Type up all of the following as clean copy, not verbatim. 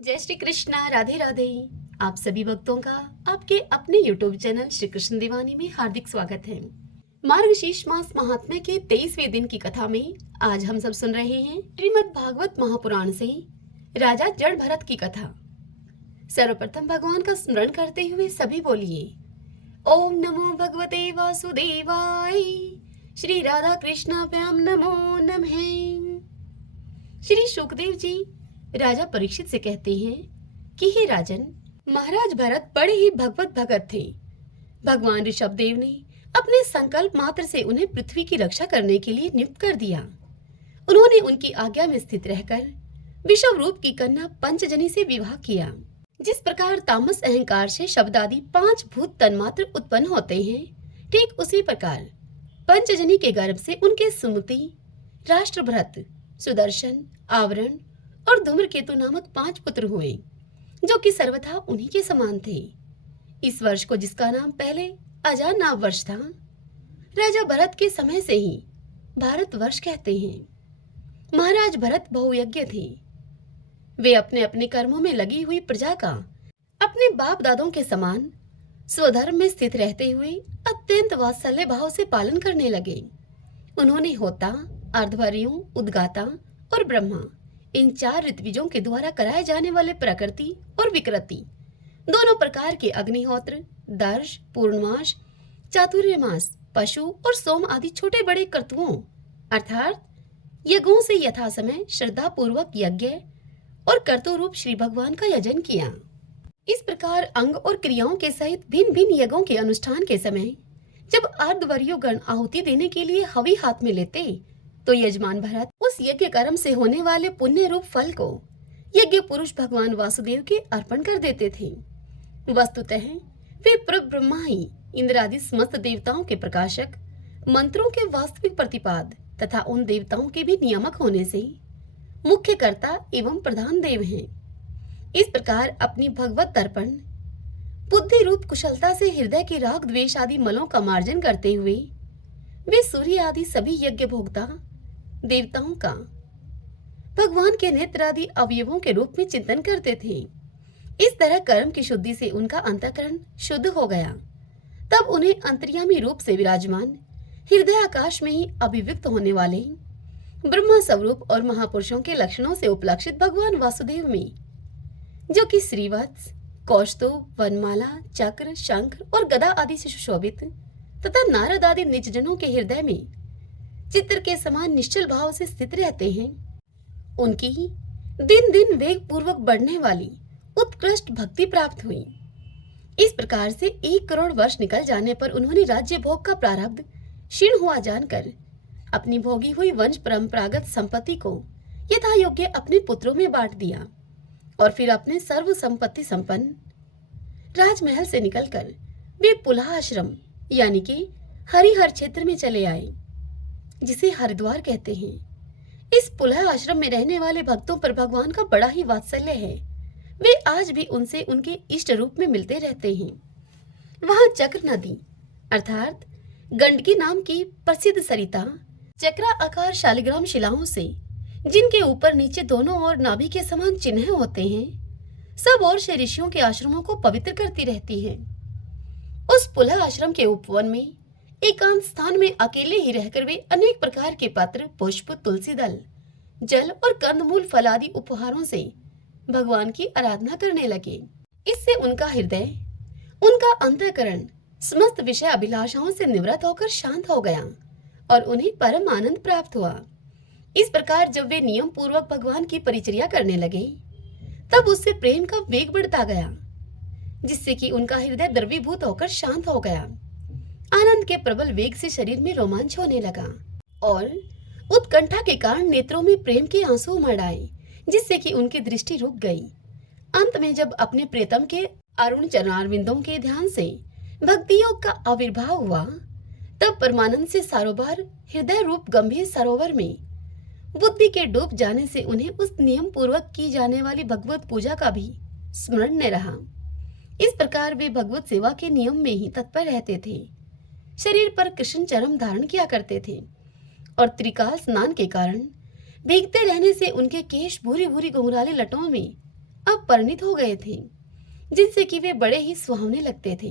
जय श्री कृष्णा, राधे राधे। आप सभी भक्तों का आपके अपने YouTube चैनल श्री कृष्ण दीवानी में हार्दिक स्वागत है। मार्गशीर्ष मास महात्म्य के 23वें दिन की कथा में आज हम सब सुन रहे हैं श्रीमद् भागवत महापुराण से राजा जड़ भरत की कथा। सर्वप्रथम भगवान का स्मरण करते हुए सभी बोलिए ओम नमो भगवते वासुदेवाय। श्री राधा कृष्णाभ्याम नमो नमः। श्री शुकदेव जी राजा परीक्षित से कहते हैं कि हे राजन, महाराज भरत बड़े ही भगवत भगत थे। भगवान ऋषभ देव ने अपने संकल्प मात्र से उन्हें पृथ्वी की रक्षा करने के लिए नियुक्त कर दिया। उन्होंने उनकी आज्ञा में स्थित रहकर विषव रूप की कन्या पंचजनी से विवाह किया। जिस प्रकार तामस अहंकार से शब्द आदि 5 भूत तन्मात्र उत्पन्न होते हैं, ठीक उसी प्रकार पंचजनी के गर्भ से उनके सुमति, राष्ट्रभरत, सुदर्शन, आवरण और धूम्रकेतु नामक 5 पुत्र हुए, जो कि सर्वथा उन्हीं के समान थे। इस वर्ष को, जिसका नाम पहले अजान नाम वर्ष था, राजा भरत के समय से ही भारत वर्ष कहते हैं। महाराज भरत बहुयज्ञ थे। वे अपने अपने कर्मों में लगी हुई प्रजा का अपने बाप दादों के समान स्वधर्म में स्थित रहते हुए अत्यंत वात्सल्य भाव से पालन करने लगे। उन्होंने होता, अर्धवर्यों, उद्गाता और ब्रह्मा, इन 4 ऋत्विजों के द्वारा कराए जाने वाले प्रकृति और विकृति दोनों प्रकार के अग्निहोत्र, दर्श, पूर्णमास, चातुर्मास, पशु और सोम आदि छोटे बड़े कर्तुओं अर्थात यज्ञों से यथा समय श्रद्धा पूर्वक यज्ञ और कर्तु रूप श्री भगवान का यजन किया। इस प्रकार अंग और क्रियाओं के सहित भिन्न भिन्न यज्ञों के अनुष्ठान के समय जब अर्धवर्यो गण आहुति देने के लिए हवि हाथ में लेते, तो यजमान भरत उस यज्ञ कर्म से होने वाले पुण्य रूप फल को यज्ञ पुरुष भगवान वासुदेव के अर्पण कर देते थे। वस्तुतः वे ब्रह्मा ही इंद्र आदि समस्त देवताओं के प्रकाशक, मंत्रों के वास्तविक प्रतिपाद तथा उन देवताओं के भी नियामक होने से मुख्य कर्ता एवं प्रधान देव हैं। इस प्रकार अपनी भगवत तर्पण बुद्धि रूप कुशलता से हृदय के राग द्वेष आदि मलों का मार्जन करते हुए वे सूर्य आदि सभी यज्ञ भोक्ता देवताओं का भगवान के नेत्र आदि अवयवों के रूप में चिंतन करते थे। इस तरह कर्म की शुद्धि से उनका अंतःकरण शुद्ध हो गया। तब उन्हें अंतर्यामी रूप से विराजमान हृदय आकाश में ही अभिव्यक्त होने वाले ब्रह्मा स्वरूप और महापुरुषों के लक्षणों से उपलक्षित भगवान वासुदेव में, जो कि श्रीवत्स, कौस्तुभ, वनमाला, चक्र, शंख और गदा आदि से सुशोभित तथा नारद आदि निजजनों के हृदय में चित्र के समान निश्चल भाव से स्थित रहते हैं, उनकी दिन दिन वेग पूर्वक बढ़ने वाली उत्कृष्ट भक्ति प्राप्त हुई। इस प्रकार से 1 करोड़ वर्ष निकल जाने पर उन्होंने राज्य भोग का प्रारब्ध क्षीण हुआ जानकर अपनी भोगी हुई वंश परंपरागत संपत्ति को यथा योग्य अपने पुत्रों में बांट दिया और फिर अपने सर्व संपत्ति संपन्न राजमहल से निकलकर वे पुलाह आश्रम यानी कि हरिहर क्षेत्र में चले आए, जिसे हरिद्वार कहते हैं। इस पुलाह आश्रम में रहने वाले भक्तों पर भगवान का बड़ा ही वात्सल्य है। वे आज भी उनसे उनके इष्ट रूप में मिलते रहते हैं। वहां चक्र नदी अर्थात गंडकी नाम की प्रसिद्ध सरिता चक्राकार शालिग्राम शिलाओं से, जिनके ऊपर नीचे दोनों ओर नाभि के समान चिन्ह होते हैं, सब और से ऋषियों के आश्रमों को पवित्र करती रहती है। उस पुलाह आश्रम के उपवन में एकांत स्थान में अकेले ही रहकर वे अनेक प्रकार के पत्र, पुष्प, तुलसी दल, जल और कंदमूल फल आदि उपहारों से भगवान की आराधना करने लगे। इससे उनका हृदय, उनका अंतःकरण समस्त विषय अभिलाषाओं से निवृत्त होकर शांत हो गया और उन्हें परम आनंद प्राप्त हुआ। इस प्रकार जब वे नियम पूर्वक भगवान की परिचर्या करने लगे, तब उससे प्रेम का वेग बढ़ता गया, जिससे कि उनका हृदय द्रवीभूत होकर शांत हो गया। आनंद के प्रबल वेग से शरीर में रोमांच होने लगा और उत्कंठा के कारण नेत्रों में प्रेम के आंसू उमड़ आए, जिससे कि उनकी दृष्टि रुक गई। अंत में जब अपने प्रियतम के अरुण चरणारविंदों के ध्यान से भक्ति योग का आविर्भाव हुआ, तब परमानंद से सारोबार हृदय रूप गंभीर सरोवर में बुद्धि के डूब जाने से उन्हें उस नियम पूर्वक की जाने वाली भगवत पूजा का भी स्मरण न रहा। इस प्रकार वे भगवत सेवा के नियम में ही तत्पर रहते थे। शरीर पर कृष्ण चरम धारण किया करते थे और त्रिकाल स्नान के कारण भीगते रहने से उनके केश भूरी भूरी घुंघराले लटों में अब परिणित हो गए थे, जिनसे कि वे बड़े ही सुहावने लगते थे।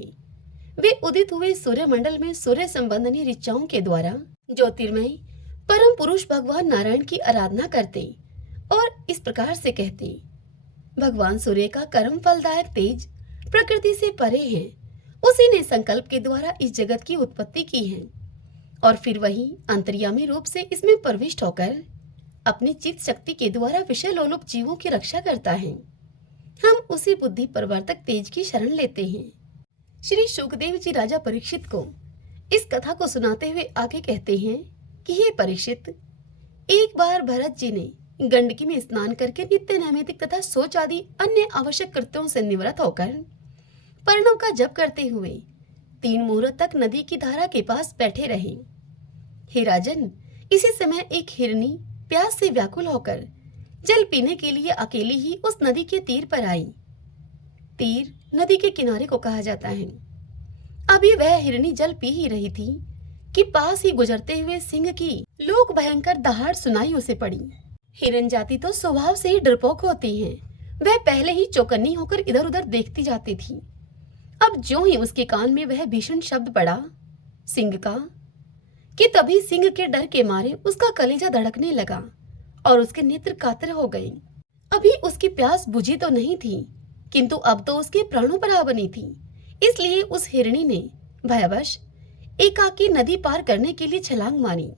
वे उदित हुए सूर्यमंडल में सूर्य संबंधी ऋचाओं के द्वारा ज्योतिर्मय परम पुरुष भगवान नारायण की आराधना करते और इस प्रकार से कहते, भगवान सूर्य का कर्म फलदायक तेज प्रकृति से परे है। उसी ने संकल्प के द्वारा इस जगत की उत्पत्ति की है और फिर वही अंतर्यामी रूप से इसमें प्रविष्ट होकर अपनी चित्त शक्ति के द्वारा विषय लोलुप जीवों की रक्षा करता है। हम उसी बुद्धि प्रवर्तक तेज की शरण लेते हैं। श्री शुकदेव जी राजा परीक्षित को इस कथा को सुनाते हुए आगे कहते हैं कि हे परीक्षित, एक बार भरत जी ने गंडकी में स्नान करके नित्य नैमित्तिक तथा शौच आदि अन्य आवश्यक कृत्यों से निवृत्त होकर प्रणव का जप करते हुए 3 मुहूर्त तक नदी की धारा के पास बैठे रहे। हे राजन, इसी समय एक हिरनी प्यास से व्याकुल होकर जल पीने के लिए अकेली ही उस नदी के तीर पर आई। तीर नदी के किनारे को कहा जाता है। अभी वह हिरनी जल पी ही रही थी कि पास ही गुजरते हुए सिंह की लोक भयंकर दहाड़ सुनाई उसे पड़ी। हिरन जाति तो स्वभाव से ही डरपोक होती हैं। वह पहले ही चौकन्नी होकर इधर उधर देखती जाती थी। अब ज्यों ही उसके कान में वह भीषण शब्द पड़ा सिंह का, कि तभी सिंह के डर के मारे उसका कलेजा धड़कने लगा और उसके नेत्र कातर हो गए। अभी उसकी प्यास बुझी तो नहीं थी, किंतु अब तो उसके प्राणों पर आ बनी थी। इसलिए उस हिरणी ने भयवश एकाकी नदी पार करने के लिए छलांग मारी।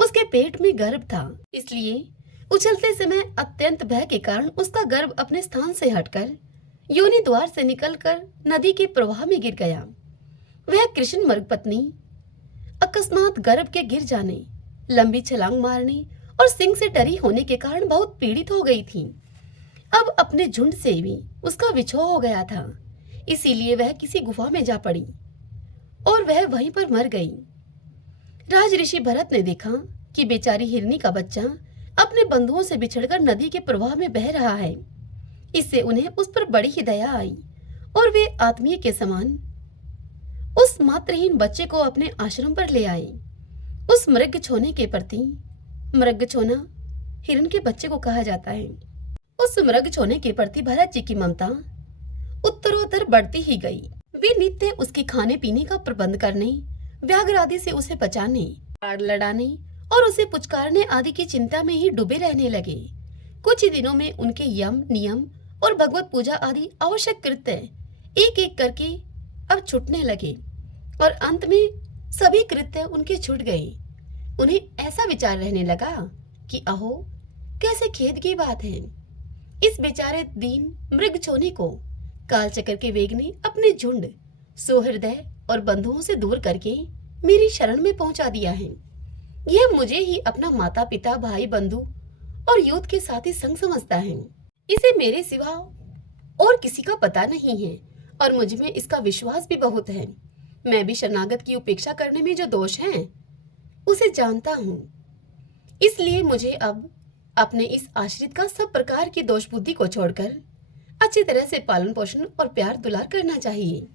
उसके पेट में गर्भ था, इसलिए उछलते समय अत्यंत भय के कारण उसका गर्भ अपने स्थान से हटकर योनि द्वार से निकलकर नदी के प्रवाह में गिर गया। वह कृष्ण मर्ग पत्नी अकस्मात गर्भ के गिर जाने, लंबी छलांग मारने और सिंह से डरी होने के कारण बहुत पीड़ित हो गई थी। अब अपने झुंड से भी उसका विछोह हो गया था, इसीलिए वह किसी गुफा में जा पड़ी और वह वहीं पर मर गई। राज ऋषि भरत ने देखा कि बेचारी हिरनी का बच्चा अपने बंधुओं से बिछड़कर नदी के प्रवाह में बह रहा है। इससे उन्हें उस पर बड़ी ही दया आई और वे आत्मीय के समान उस मात्रहीन बच्चे को अपने आश्रम पर ले आए। उस मृग छोने के प्रति, मृग छोना हिरण के बच्चे को कहा जाता है, उस मृग छोने के प्रति भरत जी की ममता उत्तरोत्तर बढ़ती ही गई। वे नित्य उसके खाने पीने का प्रबंध करने, व्याघ्र आदि से उसे बचाने, पार लड़ाने और उसे पुचकारने आदि की चिंता में ही डूबे रहने लगे। कुछ ही दिनों में उनके यम, नियम और भगवत पूजा आदि आवश्यक कृत्य एक एक करके अब छूटने लगे और अंत में सभी कृत्य उनके छूट गए। उन्हें ऐसा विचार रहने लगा कि अहो, कैसे खेद की बात है। इस बेचारे दीन मृग छोने को कालचक्र के वेग ने अपने झुंड, सुहृदय और बंधुओं से दूर करके मेरी शरण में पहुंचा दिया है। यह मुझे ही अपना माता पिता, भाई, बंधु और यूथ के साथी संग समझता है। इसे मेरे सिवा और किसी का पता नहीं है और मुझ में इसका विश्वास भी बहुत है। मैं भी शरणागत की उपेक्षा करने में जो दोष है उसे जानता हूँ। इसलिए मुझे अब अपने इस आश्रित का सब प्रकार की दोष बुद्धि को छोड़कर अच्छी तरह से पालन पोषण और प्यार दुलार करना चाहिए।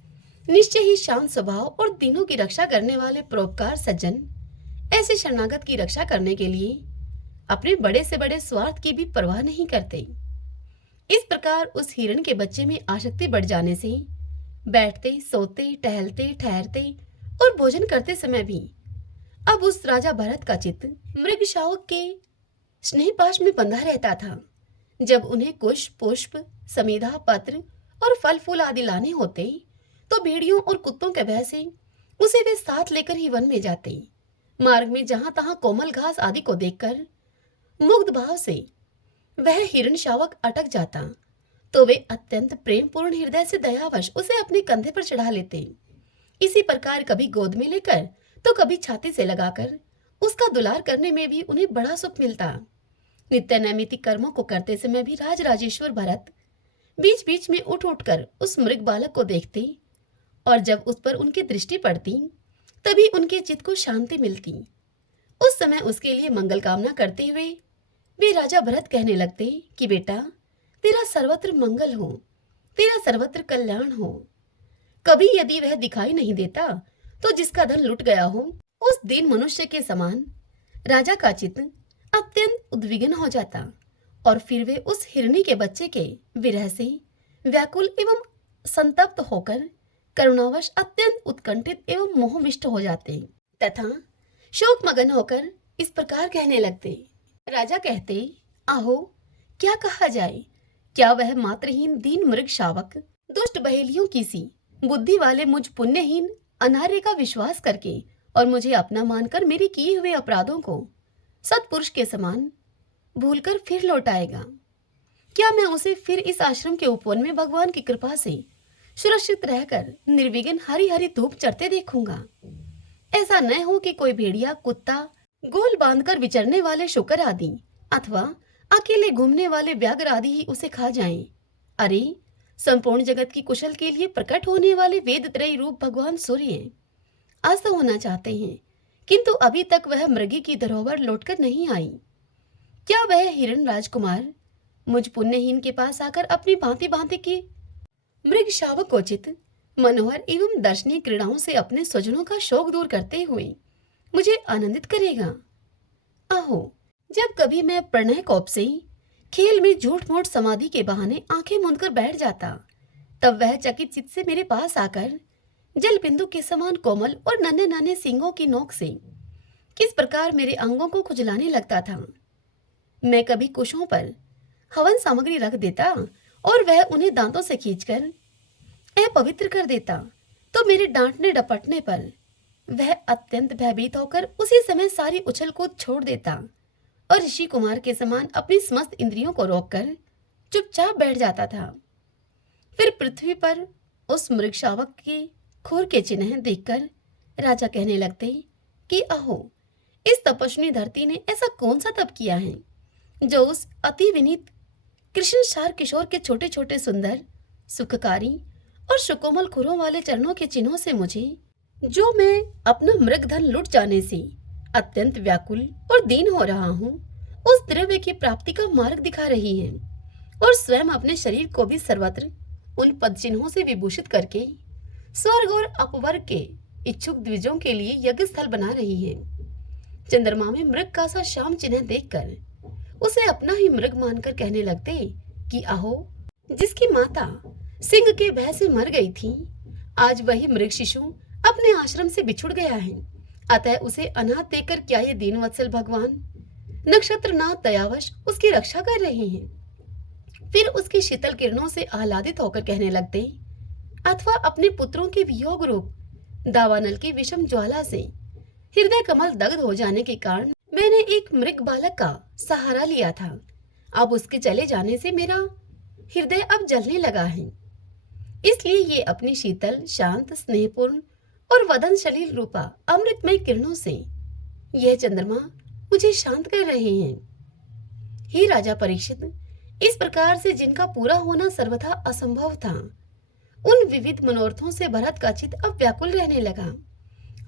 निश्चय ही शांत स्वभाव और दीनों की रक्षा करने वाले परोपकार सज्जन ऐसे शरणागत की रक्षा करने के लिए अपने बड़े से बड़े स्वार्थ की भी परवाह नहीं करते। इस प्रकार उस हिरण के बच्चे में आसक्ति बढ़ जाने से बैठते, सोते, टहलते, ठहरते और भोजन करते समय भी अब उस राजा भरत का चित्त मृग शावक के स्नेह पाश में बंधा रहता था। जब उन्हें कुश, पुष्प, समीधा, पत्र और फल फूल आदि लाने होते तो भेड़ियों और कुत्तों के भय से उसे वे साथ लेकर ही वन में जाते। मार्ग में जहां तहां कोमल घास आदि को देखकर मुग्ध भाव से वह हिरण शावक अटक जाता तो वे अत्यंत प्रेम पूर्ण हृदय से दयावश उसे अपने कंधे पर चढ़ा लेते। इसी प्रकार कभी गोद में लेकर तो कभी छाती से लगाकर उसका दुलार करने में भी उन्हें बड़ा सुख मिलता। नित्य नैमित्तिक कर्मों को करते समय भी राज राजेश्वर भरत बीच बीच में उठ उठकर उस मृग बालक को देखते और जब उस पर उनकी दृष्टि पड़ती तभी उनके चित्त को शांति मिलती। उस समय उसके लिए मंगल कामना करते हुए वे राजा भरत कहने लगते कि बेटा, तेरा सर्वत्र मंगल हो, तेरा सर्वत्र कल्याण हो। कभी यदि वह दिखाई नहीं देता तो जिसका धन लुट गया हो उस दीन मनुष्य के समान राजा का चित्त अत्यंत उद्विग्न हो जाता और फिर वे उस हिरनी के बच्चे के विरह से व्याकुल एवं संतप्त होकर करुणावश अत्यंत उत्कंठित एवं मोहविष्ट हो जाते तथा शोक मगन होकर इस प्रकार कहने लगते। राजा कहते, आहो क्या कहा जाए, क्या वह मात्रहीन दीन मृग शावक दुष्ट बहेलियों की सी बुद्धि वाले मुझ पुण्यहीन अनार्य का विश्वास करके और मुझे अपना मानकर मेरे किए हुए अपराधों को सत्पुरुष के समान भूलकर फिर लौटाएगा? क्या मैं उसे फिर इस आश्रम के उपवन में भगवान की कृपा से सुरक्षित रहकर निर्विघ्न हरी हरी धूप चढ़ते देखूंगा? ऐसा न हो कि कोई भेड़िया, कुत्ता, गोल बांधकर विचरने वाले शुकर आदि अथवा अकेले घूमने वाले व्याघ्र आदि ही उसे खा जाएं। अरे, संपूर्ण जगत की कुशल के लिए प्रकट होने वाले वेद त्रयी रूप भगवान सूर्य अस्त होना चाहते हैं, किंतु अभी तक वह मृगी की धरोहर लौटकर नहीं आई। क्या वह हिरण राजकुमार मुझ पुण्यहीन के पास आकर अपनी भांति भांति की मृग शावकोचित मनोहर एवं दर्शनीय क्रीड़ाओं से अपने स्वजनों का शोक दूर करते हुए मुझे आनंदित करेगा? आहो, जब कभी मैं प्रणय कोप से खेल में झूठ मूठ समाधि के बहाने आंखें मूंदकर बैठ जाता, तब वह चकित चित्त से मेरे पास आकर जल बिंदु के समान कोमल और नन्हे नन्हे सींगों की नोक से किस प्रकार मेरे अंगों को खुजलाने लगता था। मैं कभी कुशों पर हवन सामग्री रख देता और वह उन्हें दांतों से खींचकर अपवित्र कर देता, तो मेरे डांटने डपटने पर वह अत्यंत भयभीत होकर उसी समय सारी उछल कूद छोड़ देता और ऋषि कुमार के समान अपनी समस्त इंद्रियों को रोककर चुपचाप बैठ जाता था। फिर पृथ्वी पर उस मृग शावक के खुर के चिन्ह देखकर राजा कहने लगते कि अहो, इस तपस्विनी धरती ने ऐसा कौन सा तप किया है जो उस अति विनीत कृष्ण सार किशोर के छोटे छोटे सुंदर, सुखकारी और सुकोमल खुरों वाले चरणों के चिन्हों से मुझे, जो मैं अपना मृग धन लुट जाने से अत्यंत व्याकुल और दीन हो रहा हूँ, उस द्रव्य की प्राप्ति का मार्ग दिखा रही है और स्वयं अपने शरीर को भी सर्वत्र उन पद चिन्हों से विभूषित करके स्वर्ग और अपवर्ग के इच्छुक द्विजों के लिए यज्ञ स्थल बना रही है। चंद्रमा में मृग का सा श्याम चिन्ह देखकर उसे अपना ही मृग मानकर कहने लगते कि अहो, जिसकी माता सिंह के भय से मर गई थी, आज वही मृग शिशु अपने आश्रम से बिछुड़ गया है। अतः उसे अनाथ देकर क्या ये दीन वत्सल भगवान नक्षत्रनाथ दयावश उसकी रक्षा कर रहे हैं। फिर उसकी शीतल किरणों से आह्लादित होकर कहने लगते, अथवा अपने पुत्रों के वियोग रूप दावानल की विषम ज्वाला से हृदय कमल दग्ध हो जाने के कारण मैंने एक मृग बालक का सहारा लिया था। अब उसके चले जाने से मेरा हृदय अब जलने लगा है, इसलिए ये अपनी शीतल, शांत, स्नेहपूर्ण और वदन शलील रूपा अमृतमय किरणों से यह चंद्रमा मुझे शांत कर रहे हैं। हे राजा परीक्षित, इस प्रकार से जिनका पूरा होना सर्वथा असंभव था, उन विविध मनोरथों से भरत का चित्त अब व्याकुल रहने लगा।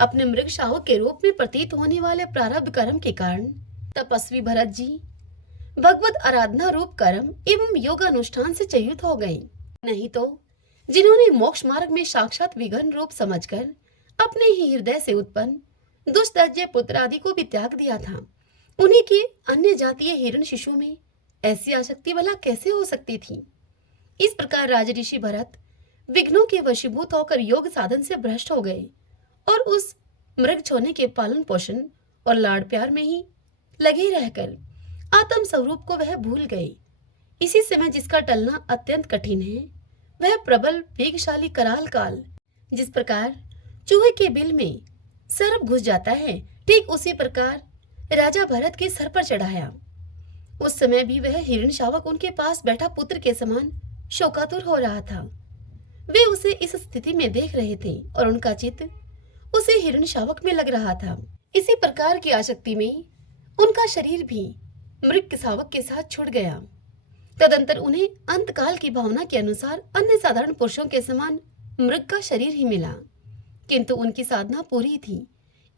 अपने मृग शावक के रूप में प्रतीत होने वाले प्रारब्ध कर्म के कारण तपस्वी भरत जी भगवत आराधना रूप कर्म एवं योग अनुष्ठान से च्युत हो गए। नहीं तो जिन्होंने मोक्ष मार्ग में साक्षात विघ्न रूप समझकर अपने ही हृदय से उत्पन्न दुष्टज्य पुत्र आदि को भी त्याग दिया था, उन्हीं के अन्य जातीय हिरण शिशु में ऐसी आसक्ति भला कैसे हो सकती थी। इस प्रकार राजऋषि भरत विघ्नों के वशीभूत होकर योग साधन से भ्रष्ट हो गए और उस मृग छोने के पालन पोषण और लाड़ प्यार में ही लगे रहकर आत्म स्वरूप को वह भूल गए। इसी समय जिसका टलना अत्यंत कठिन है, वह प्रबल वेगशाली कराल काल जिस प्रकार चूहे के बिल में सर्प घुस जाता है, ठीक उसी प्रकार राजा भरत के सर पर चढ़ाया। उस समय भी वह हिरण शावक उनके पास बैठा पुत्र के समान शोकातुर हो रहा था। वे उसे इस स्थिति में देख रहे थे और उनका चित्त उसे हिरण शावक में लग रहा था। इसी प्रकार की आसक्ति में उनका शरीर भी मृग शावक के साथ छूट गया। तदंतर उन्हें अंतकाल की भावना के अनुसार अन्य साधारण पुरुषों के समान मृग का शरीर ही मिला, किंतु उनकी साधना पूरी थी,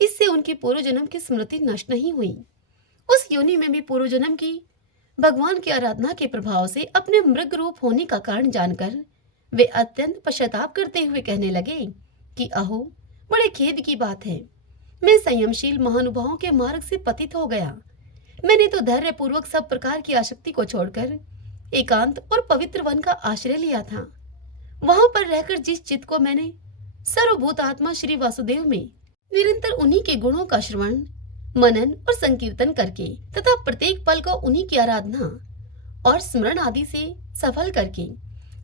इससे उनकी पूर्व जन्म की स्मृति नष्ट नहीं हुई। उस योनि में भी पूर्व जन्म की भगवान की आराधना के प्रभाव से अपने मृग रूप होने का कारण जानकर वे अत्यंत पश्चाताप करते हुए कहने लगे कि अहो, बड़े खेद की बात है, मैं संयमशील महानुभावों के मार्ग से पतित हो गया। मैंने तो धैर्य पूर्वक सब प्रकार की आसक्ति को छोड़कर एकांत और पवित्र वन का आश्रय लिया था। वहां पर रहकर जिस चित्त को मैंने सर्वभूत आत्मा श्री वासुदेव में निरंतर उन्हीं के गुणों का श्रवण, मनन और संकीर्तन करके तथा प्रत्येक पल को उन्हीं की आराधना और स्मरण आदि से सफल करके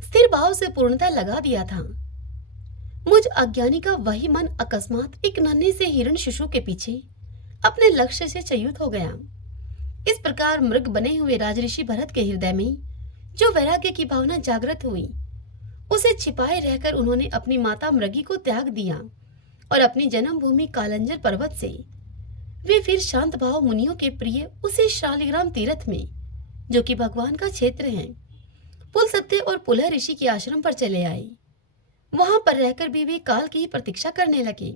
स्थिर भाव से पूर्णता लगा दिया था, मुझ अज्ञानी का वही मन अकस्मात एक नन्हे से हिरण शिशु के पीछे अपने लक्ष्य से च्युत हो गया। इस प्रकार मृग बने हुए राजऋषि भरत के हृदय में जो वैराग्य की भावना जागृत हुई, उसे छिपाए रहकर उन्होंने अपनी माता मृगी को त्याग दिया और अपनी जन्मभूमि कालंजर पर्वत से वे फिर शांत भाव मुनियों के प्रिय उसी शालिग्राम तीर्थ में, जो कि भगवान का क्षेत्र है, पुलस्त्य और पुलह ऋषि के आश्रम पर चले आए। वहां पर रहकर भी वे काल की प्रतीक्षा करने लगे।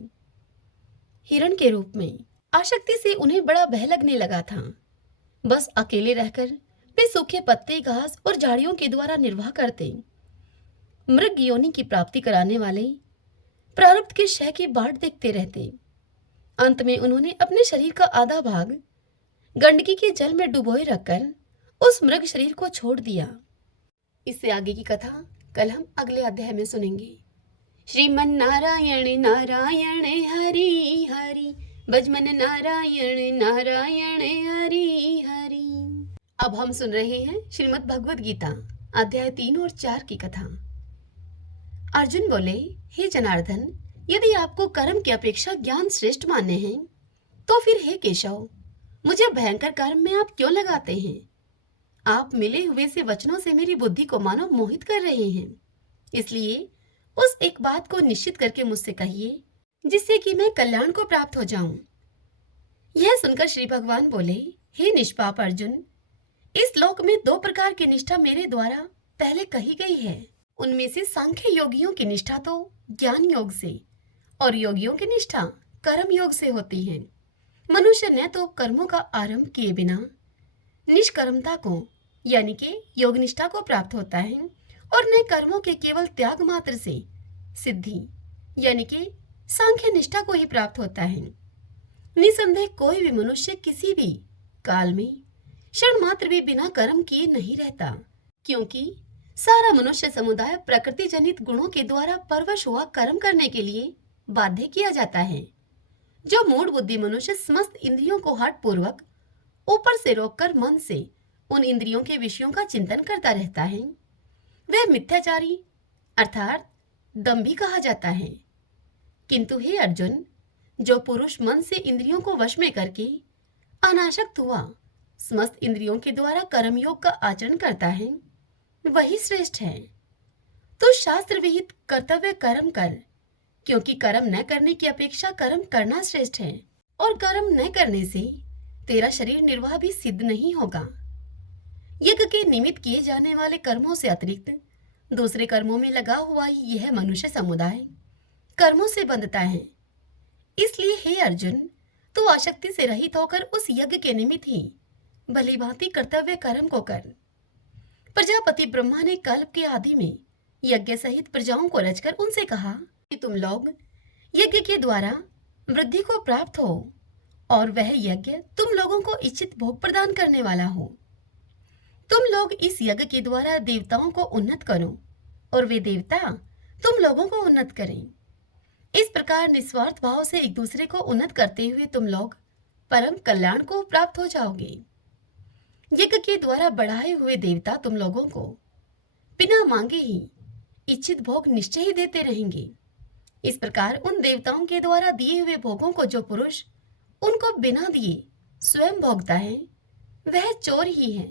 हिरण के रूप में आसक्ति से उन्हें बड़ा भय लगने लगा था। बस अकेले रहकर वे सूखे पत्ते, घास और झाड़ियों के द्वारा निर्वाह करते। मृग योनि की प्राप्ति कराने वाले प्रारब्ध के क्षय की बाट देखते रहते। अंत में उन्होंने अपने शरीर का आधा भाग गंडकी के जल में डुबोए रखकर उस मृग शरीर को छोड़ दिया। इससे आगे की कथा कल हम अगले अध्याय में सुनेंगे। श्रीमन नारायण नारायण हरि हरि, भजमन नारायण नारायण हरि हरि। अब हम सुन रहे हैं श्रीमद् भगवद गीता अध्याय 3 और 4 की कथा। अर्जुन बोले, हे जनार्दन, यदि आपको कर्म की अपेक्षा ज्ञान श्रेष्ठ मानने हैं, तो फिर हे केशव, मुझे भयंकर कर्म में आप क्यों लगाते हैं? आप मिले हुए से वचनों से मेरी बुद्धि को मानो मोहित कर रहे हैं। इसलिए उस एक बात को निश्चित करके मुझसे कहिए, जिससे कि मैं कल्याण को प्राप्त हो जाऊं। यह सुनकर श्री भगवान बोले, हे निष्पाप अर्जुन, इस लोक में 2 प्रकार की निष्ठा मेरे द्वारा पहले कही गई है। उनमें से सांख्य योगियों की निष्ठा तो ज्ञान योग से और योगियों की निष्ठा कर्म योग से होती है। मनुष्य न तो कर्मों का आरंभ किए बिना निष्कर्मता को यानी कि योग निष्ठा को प्राप्त होता है और न कर्मों के केवल त्याग मात्र से सिद्धि यानी कि सांख्य निष्ठा को ही प्राप्त होता है। निसंदेह कोई भी मनुष्य किसी भी काल में क्षण मात्र भी बिना कर्म किए नहीं रहता, क्योंकि सारा मनुष्य समुदाय प्रकृति जनित गुणों के द्वारा परवश हुआ कर्म करने के लिए बाध्य किया जाता है। जो मूढ़ बुद्धि मनुष्य समस्त इंद्रियों को हठ पूर्वक ऊपर से रोककर मन से उन इंद्रियों के विषयों का चिंतन करता रहता है, वह मिथ्याचारी अर्थात दंभी कहा जाता है। किंतु हे अर्जुन, जो पुरुष मन से इंद्रियों को वश में करके अनासक्त हुआ समस्त इंद्रियों के द्वारा कर्मयोग का आचरण करता है, वही श्रेष्ठ है। तो शास्त्र विहित कर्तव्य कर्म कर, क्योंकि कर्म न करने की अपेक्षा कर्म करना श्रेष्ठ है, और कर्म न करने से तेरा शरीर निर्वाह भी सिद्ध नहीं होगा। यज्ञ के निमित्त किए जाने वाले कर्मों से अतिरिक्त दूसरे कर्मों में लगा हुआ ही यह मनुष्य समुदाय कर्मों से बंधता है। इसलिए हे अर्जुन, तू आसक्ति से रहित होकर उस यज्ञ के निमित्त ही भली भांति कर्तव्य कर्म को कर। प्रजापति ब्रह्मा ने कल्प के आदि में यज्ञ सहित प्रजाओं को रचकर उनसे कहा कि तुम लोग यज्ञ के द्वारा वृद्धि को प्राप्त हो और वह यज्ञ तुम लोगों को इच्छित भोग प्रदान करने वाला हो। तुम लोग इस यज्ञ के द्वारा देवताओं को उन्नत करो और वे देवता तुम लोगों को उन्नत करें। इस प्रकार निस्वार्थ भाव से एक दूसरे को उन्नत करते हुए तुम लोग परम कल्याण को प्राप्त हो जाओगे। यज्ञ के द्वारा बढ़ाए हुए देवता तुम लोगों को बिना मांगे ही इच्छित भोग निश्चय ही देते रहेंगे। इस प्रकार उन देवताओं के द्वारा दिए हुए भोगों को जो पुरुष उनको बिना दिए स्वयं भोगता है, वह चोर ही है।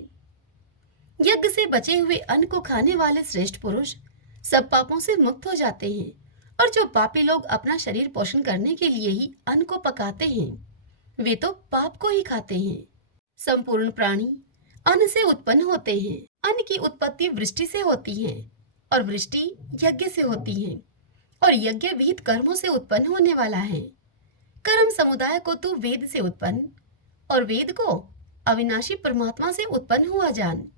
यज्ञ से बचे हुए अन्न को खाने वाले श्रेष्ठ पुरुष सब पापों से मुक्त हो जाते हैं, और जो पापी लोग अपना शरीर पोषण करने के लिए ही अन्न को पकाते हैं, वे तो पाप को ही खाते हैं। संपूर्ण प्राणी अन्न से उत्पन्न होते हैं। अन्न की उत्पत्ति वृष्टि से होती है और वृष्टि यज्ञ से होती है, और यज्ञ विहित कर्मों से उत्पन्न होने वाला है। कर्म समुदाय को तू वेद से उत्पन्न और वेद को अविनाशी परमात्मा से उत्पन्न हुआ जान।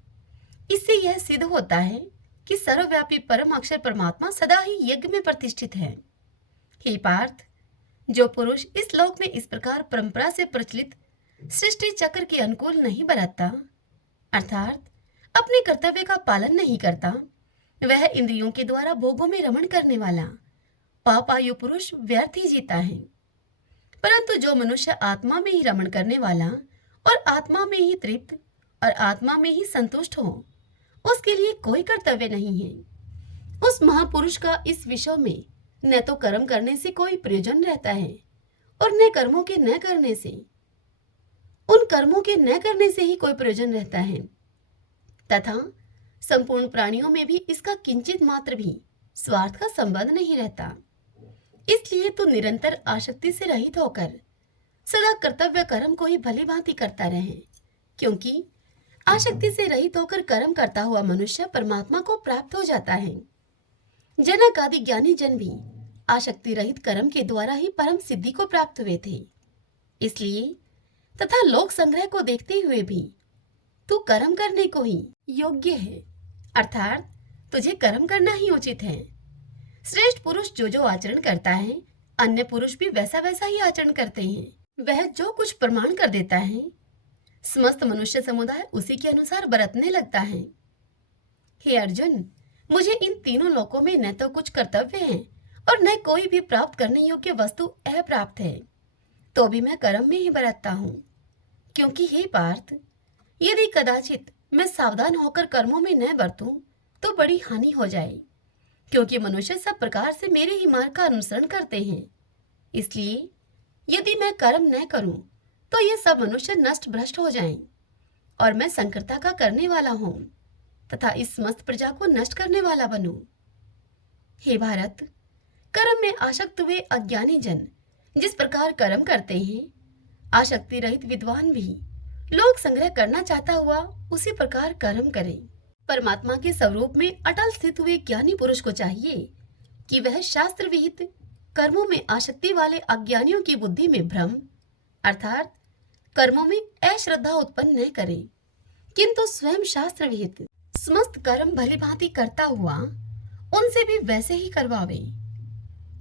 इससे यह सिद्ध होता है कि सर्वव्यापी परम अक्षर परमात्मा सदा ही यज्ञ में प्रतिष्ठित है। हे पार्थ, जो पुरुष इस लोक में इस प्रकार परंपरा से प्रचलित सृष्टि चक्र के अनुकूल नहीं बरतता, अर्थात अपने कर्तव्य का पालन नहीं करता, वह इंद्रियों के द्वारा भोगों में रमण करने वाला पापायु पुरुष व्यर्थ ही जीता है। परंतु जो मनुष्य आत्मा में ही रमण करने वाला और आत्मा में ही तृप्त और आत्मा में ही संतुष्ट हो, उसके लिए कोई कर्तव्य नहीं है। उस महापुरुष का इस विषय में न तो कर्म करने से कोई प्रयोजन रहता है और न कर्मों के न करने से, उन कर्मों के न करने से ही कोई प्रयोजन रहता है, तथा संपूर्ण प्राणियों में भी इसका किंचित मात्र भी स्वार्थ का संबंध नहीं रहता। इसलिए तू निरंतर आसक्ति से रहित होकर सदा कर्तव्य कर्म को ही भली भांति करता रहे, क्योंकि आसक्ति से रहित होकर कर्म करता हुआ मनुष्य परमात्मा को प्राप्त हो जाता है। जनक आदि ज्ञानी जन भी आसक्ति रहित कर्म के द्वारा ही परम सिद्धि को प्राप्त हुए थे। इसलिए तथा लोक संग्रह को देखते हुए भी तू कर्म करने को ही योग्य है, अर्थात तुझे कर्म करना ही उचित है। श्रेष्ठ पुरुष जो जो आचरण करता है, अन्य पुरुष भी वैसा वैसा ही आचरण करते हैं। वह जो कुछ प्रमाण कर देता है, समस्त मनुष्य समुदाय उसी के अनुसार बरतने लगता है। हे अर्जुन, मुझे इन तीनों लोकों में न तो कुछ कर्तव्य है और न कोई भी प्राप्त करने योग्य वस्तु अप्राप्त है, तो भी मैं कर्म में ही बरतता हूँ। क्योंकि हे पार्थ, यदि कदाचित मैं सावधान होकर कर्मों में न बरतूं तो बड़ी हानि हो जाए, क्योंकि मनुष्य सब प्रकार से मेरे ही मार्ग का अनुसरण करते हैं। इसलिए यदि मैं कर्म न करूं तो ये सब मनुष्य नष्ट भ्रष्ट हो जाएं और मैं संकरता का करने वाला हूं तथा इस समस्त प्रजा को नष्ट करने वाला बनूं। हे भारत, कर्म में आसक्त हुए अज्ञानी जन जिस प्रकार कर्म करते हैं, आसक्ति रहित विद्वान भी लोक संग्रह करना चाहता हुआ उसी प्रकार कर्म करे। परमात्मा के स्वरूप में अटल स्थित हुए ज्ञानी पुरुष को चाहिए कि वह शास्त्र विहित कर्मों में आसक्ति वाले अज्ञानियों की बुद्धि में भ्रम, अर्थात कर्मों में अश्रद्धा उत्पन्न न करे, किंतु स्वयं शास्त्र विहित समस्त कर्म भली भांति करता हुआ उनसे भी वैसे ही करवावे।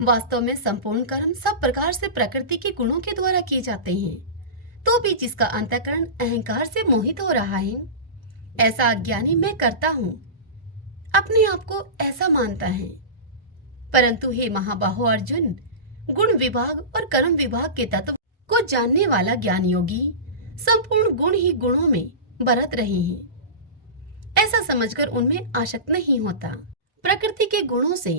वास्तव में संपूर्ण कर्म सब प्रकार से प्रकृति के गुणों के द्वारा किए जाते हैं, तो भी जिसका अंतःकरण अहंकार से मोहित हो रहा है, ऐसा अज्ञानी मैं करता हूँ अपने आप को ऐसा मानता है। परंतु हे महाबाहो अर्जुन, गुण विभाग और कर्म विभाग के तत्व को जानने वाला ज्ञान योगी संपूर्ण गुण ही गुणों में बरत रहे हैं, ऐसा समझकर उनमें आसक्त नहीं होता। प्रकृति के गुणों से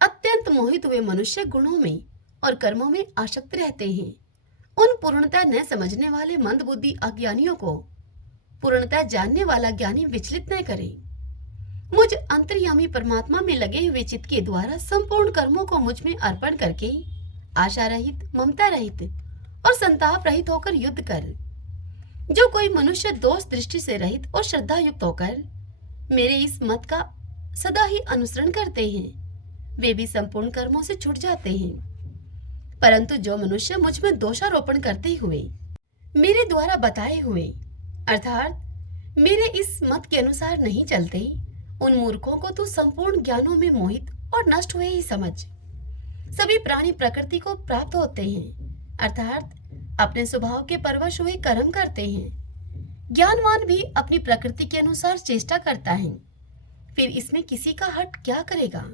अत्यंत मोहित हुए मनुष्य गुणों में और कर्मों में आसक्त रहते हैं। उन पूर्णता न समझने वाले मंद बुद्धि अज्ञानियों को पूर्णता जानने वाला ज्ञानी विचलित न करे। मुझ अंतर्यामी परमात्मा में लगे हुए चित्त के द्वारा संपूर्ण कर्मों को मुझ में अर्पण करके आशा रहित, ममता रहित और संताप रहित होकर युद्ध कर। जो कोई मनुष्य दोष दृष्टि से रहित और श्रद्धा युक्त होकर मेरे इस मत का सदा ही अनुसरण करते हैं, वे भी संपूर्ण कर्मों से छूट जाते हैं। परंतु जो मनुष्य मुझ में दोषारोपण करते हुए मेरे द्वारा बताए हुए अर्थात मेरे इस मत के अनुसार नहीं चलते, उन मूर्खों को तू संपूर्ण ज्ञानों में मोहित और नष्ट हुए ही समझ। सभी प्राणी प्रकृति को प्राप्त होते हैं, अर्थात अपने स्वभाव के परवश हुए कर्म करते हैं। ज्ञानवान भी अपनी प्रकृति के अनुसार चेष्टा करता है, फिर इसमें किसी का हट क्या करेगा।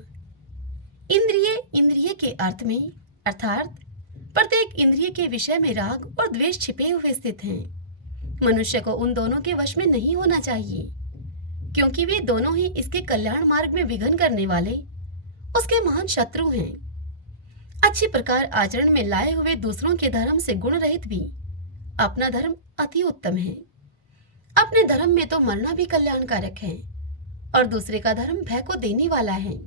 इंद्रिय के अर्थ में अर्थात प्रत्येक इंद्रिय के विषय में राग और द्वेष छिपे हुए स्थित हैं। मनुष्य को उन दोनों के वश में नहीं होना चाहिए, क्योंकि वे दोनों ही इसके कल्याण मार्ग में विघ्न करने वाले उसके महान शत्रु हैं। अच्छी प्रकार आचरण में लाए हुए दूसरों के धर्म से गुण रहित भी अपना धर्म अति उत्तम है। अपने धर्म में तो मरना भी कल्याणकारक है और दूसरे का धर्म भय को देने वाला है।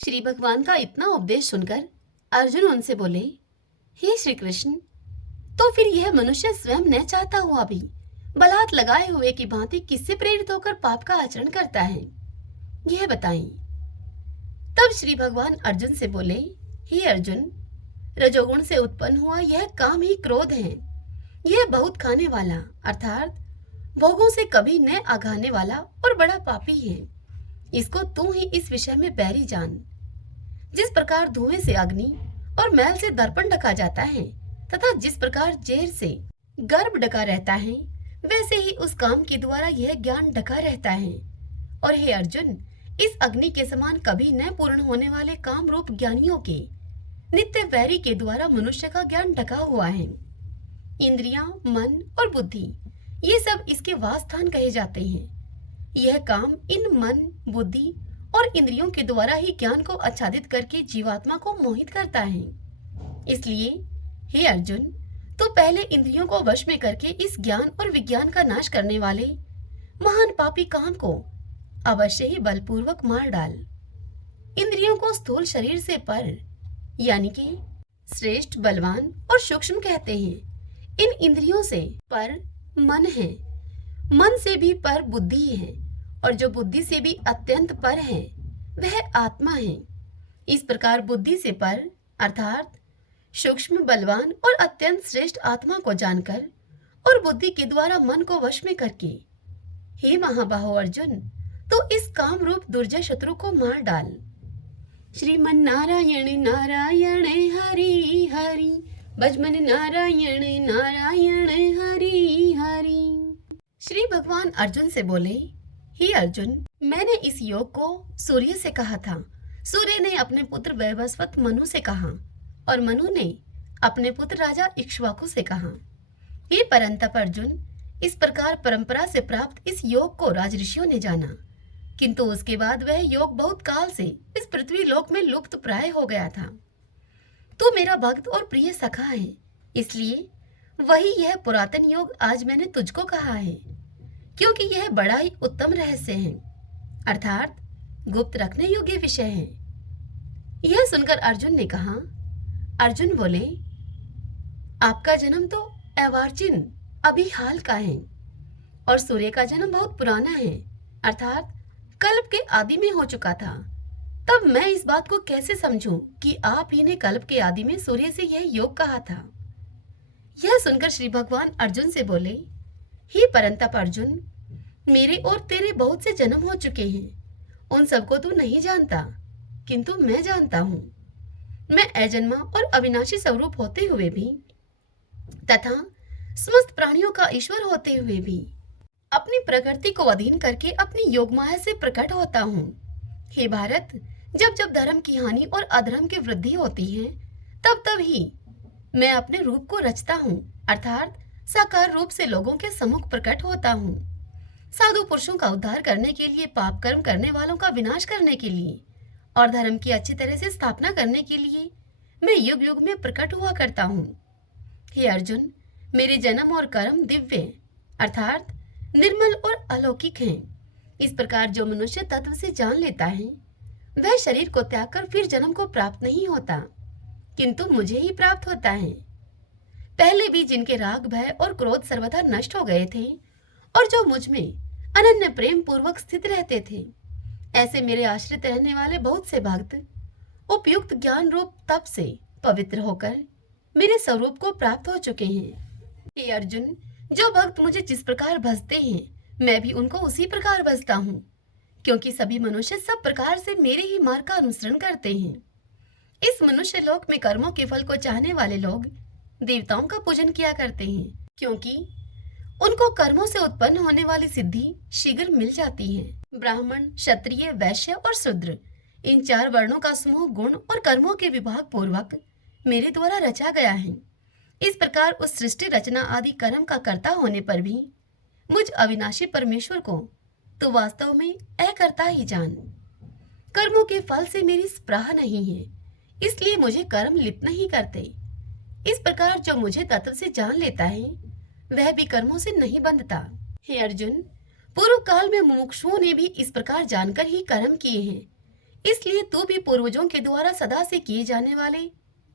श्री भगवान का इतना उपदेश सुनकर अर्जुन उनसे बोले, हे श्री कृष्ण, तो फिर यह मनुष्य स्वयं न चाहता हुआ भी बलात् लगाए हुए की भांति किससे प्रेरित होकर पाप का आचरण करता है, यह बताएं। तब श्री भगवान अर्जुन से बोले, हे अर्जुन, रजोगुण से उत्पन्न हुआ यह काम ही क्रोध है। यह बहुत खाने वाला अर्थात भोगों से कभी न आघाने वाला और बड़ा पापी है। इसको तू ही इस विषय में बैरी जान। जिस प्रकार धुएं से अग्नि और मैल से दर्पण ढका जाता है तथा जिस प्रकार जेर से गर्भ ढका रहता है, वैसे ही उस काम के द्वारा यह ज्ञान ढका रहता है। और हे अर्जुन, इस अग्नि के समान कभी न पूर्ण होने वाले काम रूप ज्ञानियों के नित्य वैरी के द्वारा मनुष्य का ज्ञान ढका हुआ है। इंद्रियां, मन और बुद्धि, ये सब इसके वासस्थान कहे जाते हैं। यह काम इन मन, बुद्धि और इंद्रियों के द्वारा ही ज्ञान को आच्छादित करके जीवात्मा को मोहित करता है। इसलिए हे अर्जुन, तो पहले इंद्रियों को वश में करके इस ज्ञान और विज्ञान का नाश करने वाले महान पापी काम को अवश्य ही बलपूर्वक मार डाल। इंद्रियों को स्थूल शरीर से पर, यानी कि श्रेष्ठ, बलवान और सूक्ष्म कहते हैं। इन इंद्रियों से पर मन है, मन से भी पर बुद्धि है, और जो बुद्धि से भी अत्यंत पर है वह आत्मा है। इस प्रकार बुद्धि से पर अर्थात सूक्ष्म, बलवान और अत्यंत श्रेष्ठ आत्मा को जानकर और बुद्धि के द्वारा मन को वश में करके, हे महाबाहो अर्जुन, तो इस काम रूप दुर्जय शत्रु को मार डाल। श्रीमन नारायण नारायण हरि हरि, भजमन नारायण नारायण हरि हरि। श्री भगवान अर्जुन से बोले, हे अर्जुन, मैंने इस योग को सूर्य से कहा था। सूर्य ने अपने पुत्र वैवस्वत मनु से कहा और मनु ने अपने पुत्र राजा इक्ष्वाकु से कहा। हे परंतप अर्जुन, इस प्रकार परंपरा से प्राप्त इस योग को राजऋषियों ने जाना, किंतु उसके बाद वह योग बहुत काल से इस पृथ्वी लोक में लुप्त प्राय हो गया था। तू मेरा भक्त और प्रिय सखा है, इसलिए वही यह पुरातन योग आज मैंने तुझको कहा है, क्योंकि यह बड़ा ही उत्तम रहस्य है, अर्थात गुप्त रखने योग्य विषय है। यह सुनकर अर्जुन ने कहा, अर्जुन बोले, आपका जन्म तो अर्वाचीन अभी हाल का है और सूर्य का जन्म बहुत पुराना है, अर्थात कल्प के आदि में हो चुका था। तब मैं इस बात को कैसे समझूं कि आप ही ने कल्प के आदि में सूर्य से यह योग कहा था। यह सुनकर श्री भगवान अर्जुन से बोले, हे परंतप अर्जुन, मेरे और तेरे बहुत से जन्म हो चुके हैं, उन सबको तू नहीं जानता, किंतु मैं जानता हूँ। मैं अजन्मा और अविनाशी स्वरूप होते हुए भी तथा समस्त प्राणियों का ईश्वर होते हुए भी अपनी प्रकृति को अधीन करके अपनी योग माया से प्रकट होता हूँ। हे भारत, जब जब धर्म की हानि और अधर्म की वृद्धि होती है, तब तब ही मैं अपने रूप को रचता हूँ, अर्थात साकार रूप से लोगों के सम्मुख प्रकट होता हूँ। साधु पुरुषों का उद्धार करने के लिए, पाप कर्म करने वालों का विनाश करने के लिए और धर्म की अच्छी तरह से स्थापना करने के लिए मैं युग युग में प्रकट हुआ करता हूँ। हे अर्जुन, मेरे जन्म और कर्म दिव्य अर्थात निर्मल और अलौकिक हैं। इस प्रकार जो मनुष्य तत्व से जान लेता है वह शरीर को त्याग कर फिर जन्म को प्राप्त नहीं होता, किंतु मुझे ही प्राप्त होता है। पहले भी जिनके राग, भय और क्रोध सर्वथा नष्ट हो गए थे और जो मुझ में अनन्य प्रेम पूर्वक स्थित रहते थे, ऐसे मेरे आश्रित रहने वाले बहुत से भक्त उपयुक्त ज्ञान रूप तप से पवित्र होकर मेरे स्वरूप को प्राप्त हो चुके हैं। हे अर्जुन, जो भक्त मुझे जिस प्रकार भजते हैं, मैं भी उनको उसी प्रकार भजता हूँ, क्योंकि सभी मनुष्य सब प्रकार से मेरे ही मार्ग का अनुसरण करते हैं। इस मनुष्य लोक में कर्मों के फल को चाहने वाले लोग देवताओं का पूजन किया करते हैं, क्योंकि उनको कर्मों से उत्पन्न होने वाली सिद्धि शीघ्र मिल जाती है। ब्राह्मण, क्षत्रिय, वैश्य और शूद्र, इन चार वर्णों का समूह गुण और कर्मों के विभाग पूर्वक मेरे द्वारा रचा गया है। इस प्रकार उस सृष्टि, रचना आदि कर्म का कर्ता होने पर भी मुझ अविनाशी परमेश्वर को तो वास्तव में अकर्ता ही जान। कर्मों के फल से मेरी स्पृहा नहीं है, इसलिए मुझे कर्म लिप्त नहीं करते। इस प्रकार जो मुझे तत्व से जान लेता है वह भी कर्मों से नहीं बंधता। हे अर्जुन, पूर्व काल में मुमुक्षुओं ने भी इस प्रकार जानकर ही कर्म किए हैं, इसलिए तू भी पूर्वजों के द्वारा सदा से किए जाने वाले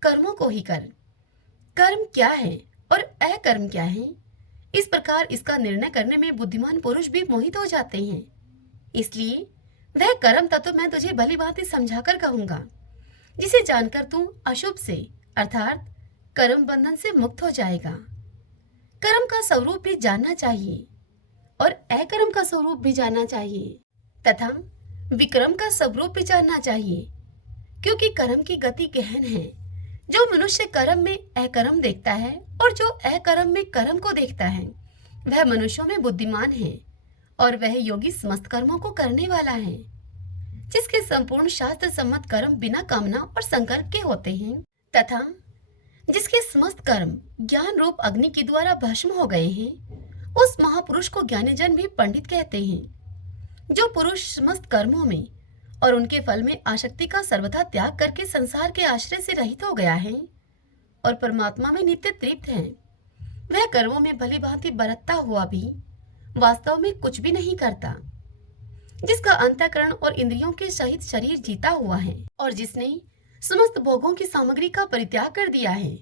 कर्मों को ही कर। कर्म क्या है और अकर्म क्या है, इस प्रकार इसका निर्णय करने में बुद्धिमान पुरुष भी मोहित हो जाते हैं। इसलिए वह कर्म तत्व मैं तुझे भली भांति समझाकर कहूंगा, जिसे जानकर तू अशुभ से अर्थात कर्म बंधन से मुक्त हो जाएगा। कर्म का स्वरूप भी जानना चाहिए और अकर्म का स्वरूप भी जानना चाहिए तथा विक्रम का स्वरूप भी जानना चाहिए, क्योंकि कर्म की गति गहन है। जो मनुष्य कर्म में अकर्म देखता है और जो अकर्म में कर्म को देखता है, वह मनुष्यों में बुद्धिमान है और वह योगी समस्त कर्मों को करने वाला है। जिसके संपूर्ण शास्त्र सम्मत कर्म बिना कामना और संकल्प के होते हैं तथा जिसके समस्त कर्म ज्ञान रूप अग्नि के द्वारा भस्म हो गए हैं, उस महापुरुष को ज्ञानीजन भी पंडित कहते हैं। जो पुरुष समस्त कर्मों में और उनके फल में आसक्ति का सर्वथा त्याग करके संसार के आश्रय से रहित हो गया है और परमात्मा में नित्य तृप्त है, वह कर्मों में भली भांति बरतता हुआ भी वास्तव में कुछ भी नहीं करता। जिसका अंतःकरण और इंद्रियों के सहित शरीर जीता हुआ है और जिसने समस्त भोगों की सामग्री का परित्याग कर दिया है,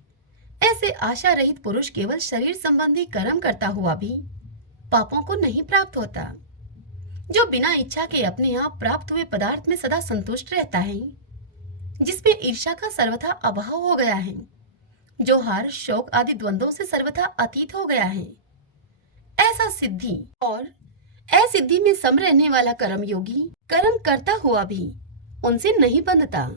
ऐसे आशा रहित पुरुष केवल शरीर संबंधी कर्म करता हुआ भी पापों को नहीं प्राप्त होता। जो बिना इच्छा के अपने आप प्राप्त हुए पदार्थ में सदा संतुष्ट रहता है, जिसमें ईर्ष्या का सर्वथा अभाव हो गया है, जो हर्ष शोक आदि द्वंद्वों से सर्वथा अतीत हो गया है, ऐसा सिद्धि और असिद्धि में सम रहने वाला कर्म योगी कर्म करता हुआ भी उनसे नहीं बंधता।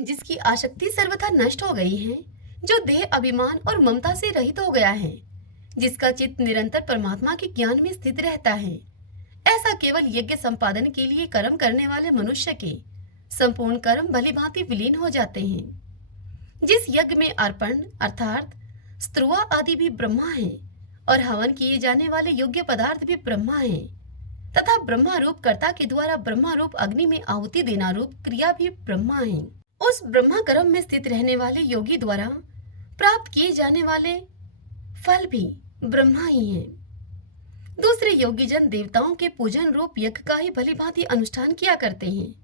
जिसकी आसक्ति सर्वथा नष्ट हो गई है, जो देह अभिमान और ममता से रहित हो गया है, जिसका चित्त निरंतर परमात्मा के ज्ञान में स्थित रहता है, ऐसा केवल यज्ञ संपादन के लिए कर्म करने वाले मनुष्य के संपूर्ण कर्म भली भांति विलीन हो जाते हैं। जिस यज्ञ में अर्पण अर्थात स्त्रुआ आदि भी ब्रह्मा है और हवन किए जाने वाले योग्य पदार्थ भी ब्रह्मा है तथा ब्रह्मा रूप कर्ता के द्वारा ब्रह्मा रूप अग्नि में आहुति देना रूप क्रिया भी ब्रह्मा है, उस ब्रह्मा कर्म में स्थित रहने वाले योगी द्वारा प्राप्त किए जाने वाले फल भी ब्रह्मा ही हैं। दूसरे योगी जन देवताओं के पूजन रूप यज्ञ का ही भली भांति अनुष्ठान किया करते हैं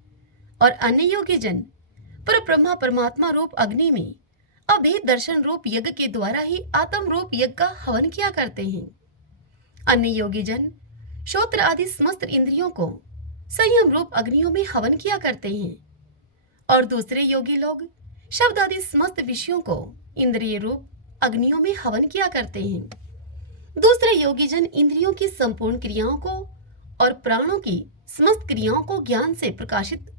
और अन्य योगी जन पर ब्रह्मा परमात्मा रूप अग्नि में अभेद दर्शन रूप यज्ञ के द्वारा ही आत्म रूप यज्ञ का हवन किया करते हैं। अन्य योगी जन श्रोत्र आदि समस्त इंद्रियों को संयम रूप अग्नियों में हवन किया करते हैं और दूसरे योगी लोग शब्द आदि समस्त विषयों को इंद्रिय रूप अग्नियों में हवन किया करते हैं। दूसरे योगी जन इंद्रियों की संपूर्ण क्रियाओं को और प्राणों की समस्त क्रियाओं को ज्ञान से प्रकाशित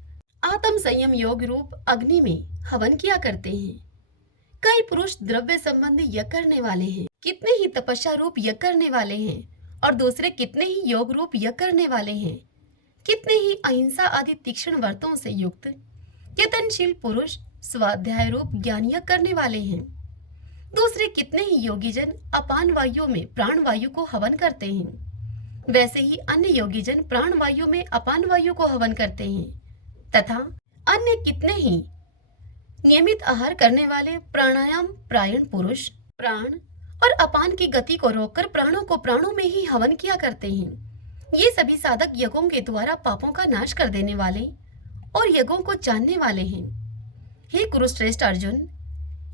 आत्म संयम योग रूप अग्नि में हवन किया करते हैं। कई पुरुष द्रव्य संबंधी यज्ञ करने वाले हैं, कितने ही तपस्या रूप यज्ञ करने वाले हैं और दूसरे कितने ही योग रूप यज्ञ करने वाले हैं। कितने ही अहिंसा आदि तीक्ष्ण व्रतों से युक्त यतनशील पुरुष स्वाध्याय रूप ज्ञान यज्ञ करने वाले हैं। दूसरे कितने ही योगी जन अपान वायु में प्राण वायु को हवन करते हैं। वैसे ही अन्य योगी जन प्राण वायु में अपान वायु को हवन करते हैं तथा अन्य कितने ही नियमित आहार करने वाले प्राणायाम प्रायण पुरुष प्राण और अपान की गति को रोककर प्राणों को प्राणों में ही हवन किया करते हैं। ये सभी साधक यज्ञों के द्वारा पापों का नाश कर देने वाले और यज्ञों को जानने वाले हैं। हे कुरुश्रेष्ठ अर्जुन,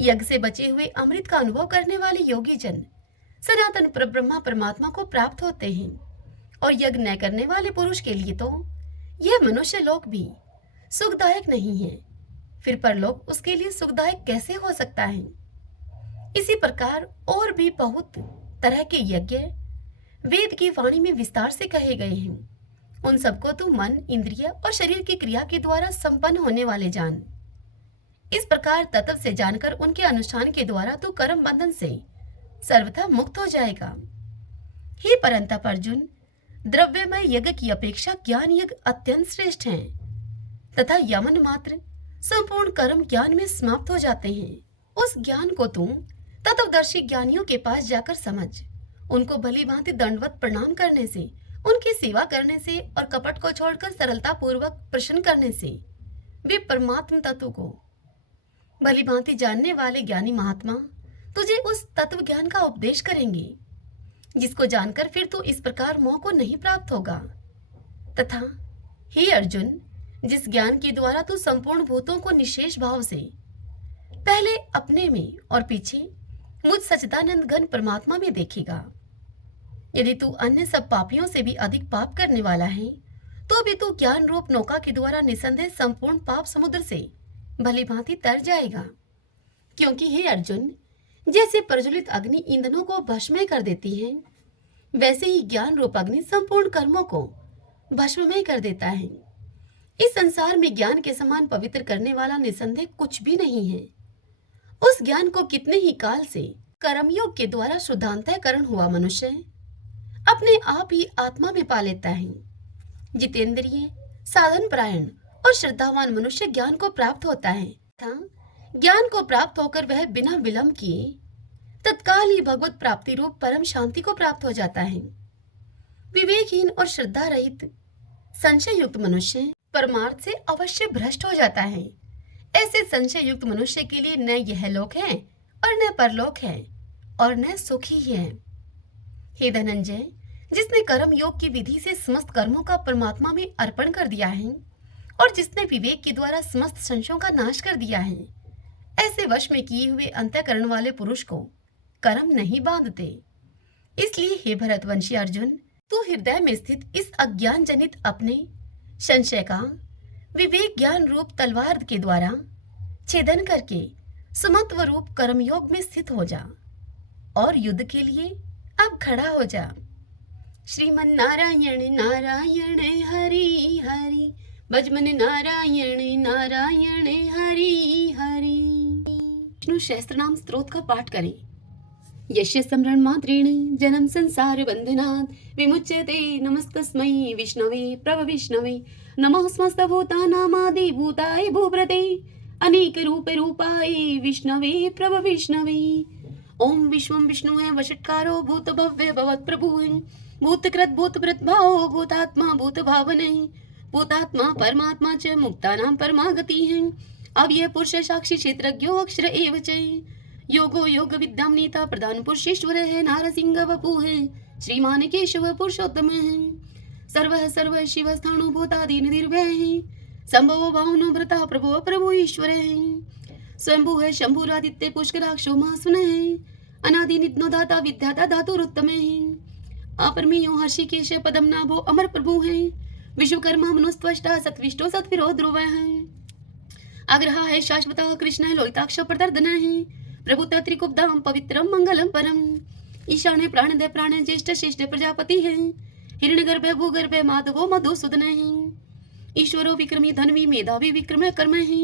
यज्ञ से बचे हुए अमृत का अनुभव करने वाले योगी जन सनातन परब्रह्मा परमात्मा को प्राप्त होते हैं और यज्ञ न करने वाले पुरुष के लिए तो यह मनुष्य लोक भी सुखदायक नहीं है, फिर परलोक उसके लिए सुखदायक कैसे हो सकता है। इसी प्रकार और भी बहुत तरह के यज्ञ वेद की वाणी में विस्तार से कहे गए हैं। उन सबको तू मन इंद्रिय और शरीर की क्रिया के द्वारा संपन्न होने वाले जान। इस प्रकार तत्व से जानकर उनके अनुष्ठान के द्वारा तू कर्म बंधन से सर्वथा मुक्त हो जाएगा। हे परंतप अर्जुन, द्रव्यमय यज्ञ की अपेक्षा ज्ञान यज्ञ अत्यंत श्रेष्ठ है तथा यमन मात्र संपूर्ण कर्म ज्ञान में समाप्त हो जाते हैं। उस ज्ञान को तुम तत्वदर्शी ज्ञानियों के पास जाकर समझ, उनको भली भांति दंडवत प्रणाम करने से, उनकी सेवा करने से और कपट को छोड़कर सरलता पूर्वक प्रश्न करने से वे परमात्म तत्व को भली भांति जानने वाले ज्ञानी महात्मा तुझे उस तत्व ज्ञान का उपदेश करेंगे, जिसको जानकर फिर तू इस प्रकार मोह को नहीं प्राप्त होगा। तथा हे अर्जुन, जिस ज्ञान के द्वारा तू संपूर्ण भूतों को निशेष भाव से पहले अपने में और पीछे मुझ सच्चिदानंद घन परमात्मा में देखेगा, यदि तू अन्य सब पापियों से भी अधिक पाप करने वाला है तो भी तू ज्ञान रूप नौका के द्वारा निसंदेह संपूर्ण पाप समुद्र से भली भांति तर जाएगा। क्योंकि हे अर्जुन, जैसे प्रज्वलित अग्नि ईंधनों को भस्ममय कर देती है, वैसे ही ज्ञान रूप अग्नि संपूर्ण कर्मों को भस्ममय कर देता है। इस संसार में ज्ञान के समान पवित्र करने वाला निसंदेह कुछ भी नहीं है। उस ज्ञान को कितने ही काल से कर्मयोग के द्वारा शुद्धांतःकरण हुआ मनुष्य अपने आप ही आत्मा में पा लेता है। जितेंद्रिय, साधन परायण और श्रद्धावान मनुष्य ज्ञान को प्राप्त होता है तथा ज्ञान को प्राप्त होकर वह बिना विलंब किए तत्काल ही भगवत प्राप्ति रूप परम शांति को प्राप्त हो जाता है। विवेकहीन और श्रद्धा रहित संशय युक्त मनुष्य परमार्थ से अवश्य भ्रष्ट हो जाता है। ऐसे संशय युक्त मनुष्य के लिए न यह लोक है और न परलोक है और न सुख ही है। हे धनंजय, जिसने कर्म योग की विधि से समस्त कर्मों का परमात्मा में अर्पण कर दिया है और जिसने विवेक के द्वारा समस्त संशयों का नाश कर दिया है, ऐसे वश में किए हुए अंतःकरण वाले पुरुष को कर्म नहीं बांधते। इसलिए हे भरतवंशी अर्जुन, तू हृदय में स्थित इस अज्ञान जनित अपने संशय का विवेक ज्ञान रूप तलवार के द्वारा छेदन करके समत्व रूप कर्मयोग में स्थित हो जा और युद्ध के लिए अब खड़ा हो जा। श्रीमन नारायण नारायण हरि हरि, भजमन नारायण नारायण हरि हरि। विष्णु सहस्त्र नाम स्तोत्र का पाठ करें। यस्य स्मरण मात्रेण जन्म संसार बंधनात् विमुच्यते। नमस्तस्मै विष्णवे प्रभ विष्णवे, नमः समस्त भूतानामादि भूताय भूभृते अनेक रूप रूपाय विष्णवे प्रभ विष्णवे। ओम विश्वं विष्णुः वषट्कारो भूत भव्य भवत् प्रभुः भूतकृत भूतभृत भावो भूतात्मा भूत भावने भूतात्मा परमात्मा च मुक्तानां परमागति है। अव्यय पुरुष साक्षी क्षेत्रज्ञो अक्षर एव च योगो योग विद्याम नेता प्रधान पुरुषेश्वर है। नारसिंह वपु है श्रीमान केशव पुरुषोत्तम है। सर्व शिव स्थाणु भूतादि निर्भय है। संभव भावनो भ्रता प्रभु प्रभु ईश्वर है। स्वयंभू है शंभुरादित्य पुष्कराक्षो महासुन है। अनादि नित्नो दाता विद्याता धातुरुत्तम है। अपरमेयो हर्षिकेश पदम नाभो अमर प्रभु है। विश्वकर्मा मनुस्त्वष्टा सत्विष्टो सत्विरो ध्रुव है। आग्रह है शाश्वत कृष्ण लोहिताक्ष प्रदर्दन है। प्रभु त्रिकुब्धाम पवित्रम मंगलम परम। ईशान्य प्राणदय प्राण ज्येष्ठ श्रेष्ठ प्रजापति है। हिरण्यगर्भ भूगर्भ माधवो मधुसूदन है। ईश्वरो विक्रमी धनवी मेधावी विक्रम कर्म है।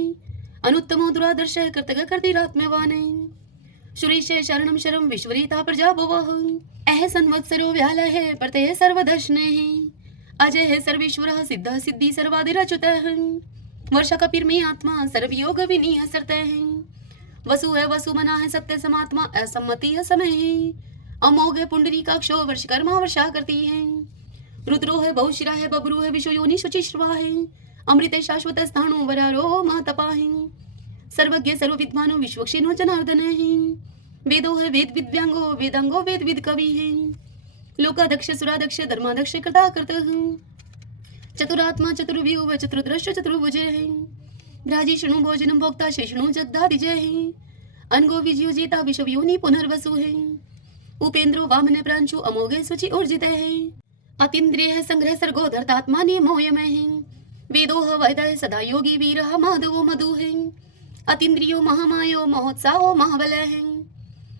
अनुत्तमो दुरादर्श कर्तव्य कर्तिरात्मवान है। सुरेश शरणम शरम विश्वरीता प्रजा भवः। अह संवत्सरो व्याल है प्रत्यय सर्वदर्शन है। अजय है सर्वेश्वर सिद्ध सिद्धि सर्वादिरच्युत है। वर्षा कपिर में आत्मा सर्वयोग विनीय सरत है। वसु है वसु मना है सत्य समात्मा असम्मति है समय है। अमोघ है पुंडरी काक्षो वर्षकर्मा वर्षा करती है। रुद्रो है बहुशिरा है बबरू है विश्व योनि शुचिश्रवा है। अमृत शाश्वत स्थाणु वरारो महातपा है। सर्वज्ञ सर्वविद्वानो विश्वक्षिणो जनार्दन है। वेदो है वेद विद्यांगो वेदांगो वेद विद कवि है। लोकादक्ष सुरादक्ष धर्मादक्ष कृता कृत है। चतुरात्मा चतुर्व्यूह चतुर्दृश्य चतुर्भुज है। राजिष्णु भोजनम भोक्ता शेषणु जगदादिजय है। अनगो विजयो जेता विश्व योनि पुनर्वसु है। उपेंद्रो वामन प्रांशु अमोघे सुचि ऊर्जित है। अतीन्द्रिय है संग्रह सर्गो धर्तात्मा नियमोयम है। वेदो वैदय सदा योगी वीर माधवो मधु है। अतीन्द्रियो महामायो महोत्साहो महाबल है।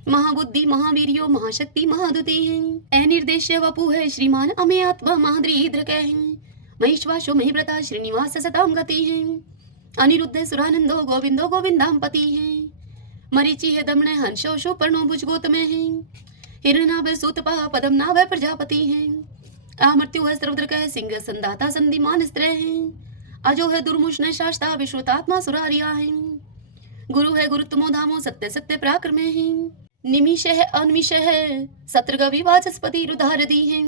महाबुद्धि महावीर्यो महाशक्ति महादुति है। अनिर्देश्य वपु है श्रीमान अमे आत्मा महाद्रीद्रक है। महेश्वासो महिव्रता श्रीनिवास सताम गति है। अनिरुद्ध सुरानंदो गोविंदो गोविंदाम पति है। मरीचि है दमन हंसो शोपर्णो भुजगोतम है। हिरणाभ सूतपा पदम नाभ प्रजापति है। अमृत्यु है सर्वद्रक है सिंह संदाता संधिमान स्त्र है। अजो है दुर्मुष्ण शास्ता विश्रुतात्मा सुरारिया है। गुरु है गुरुत्तमो धामो सत्य सत्य पराक्रम है। निमिष है अनिमिष है सत्रगवि वाचस्पति रुधारदी है।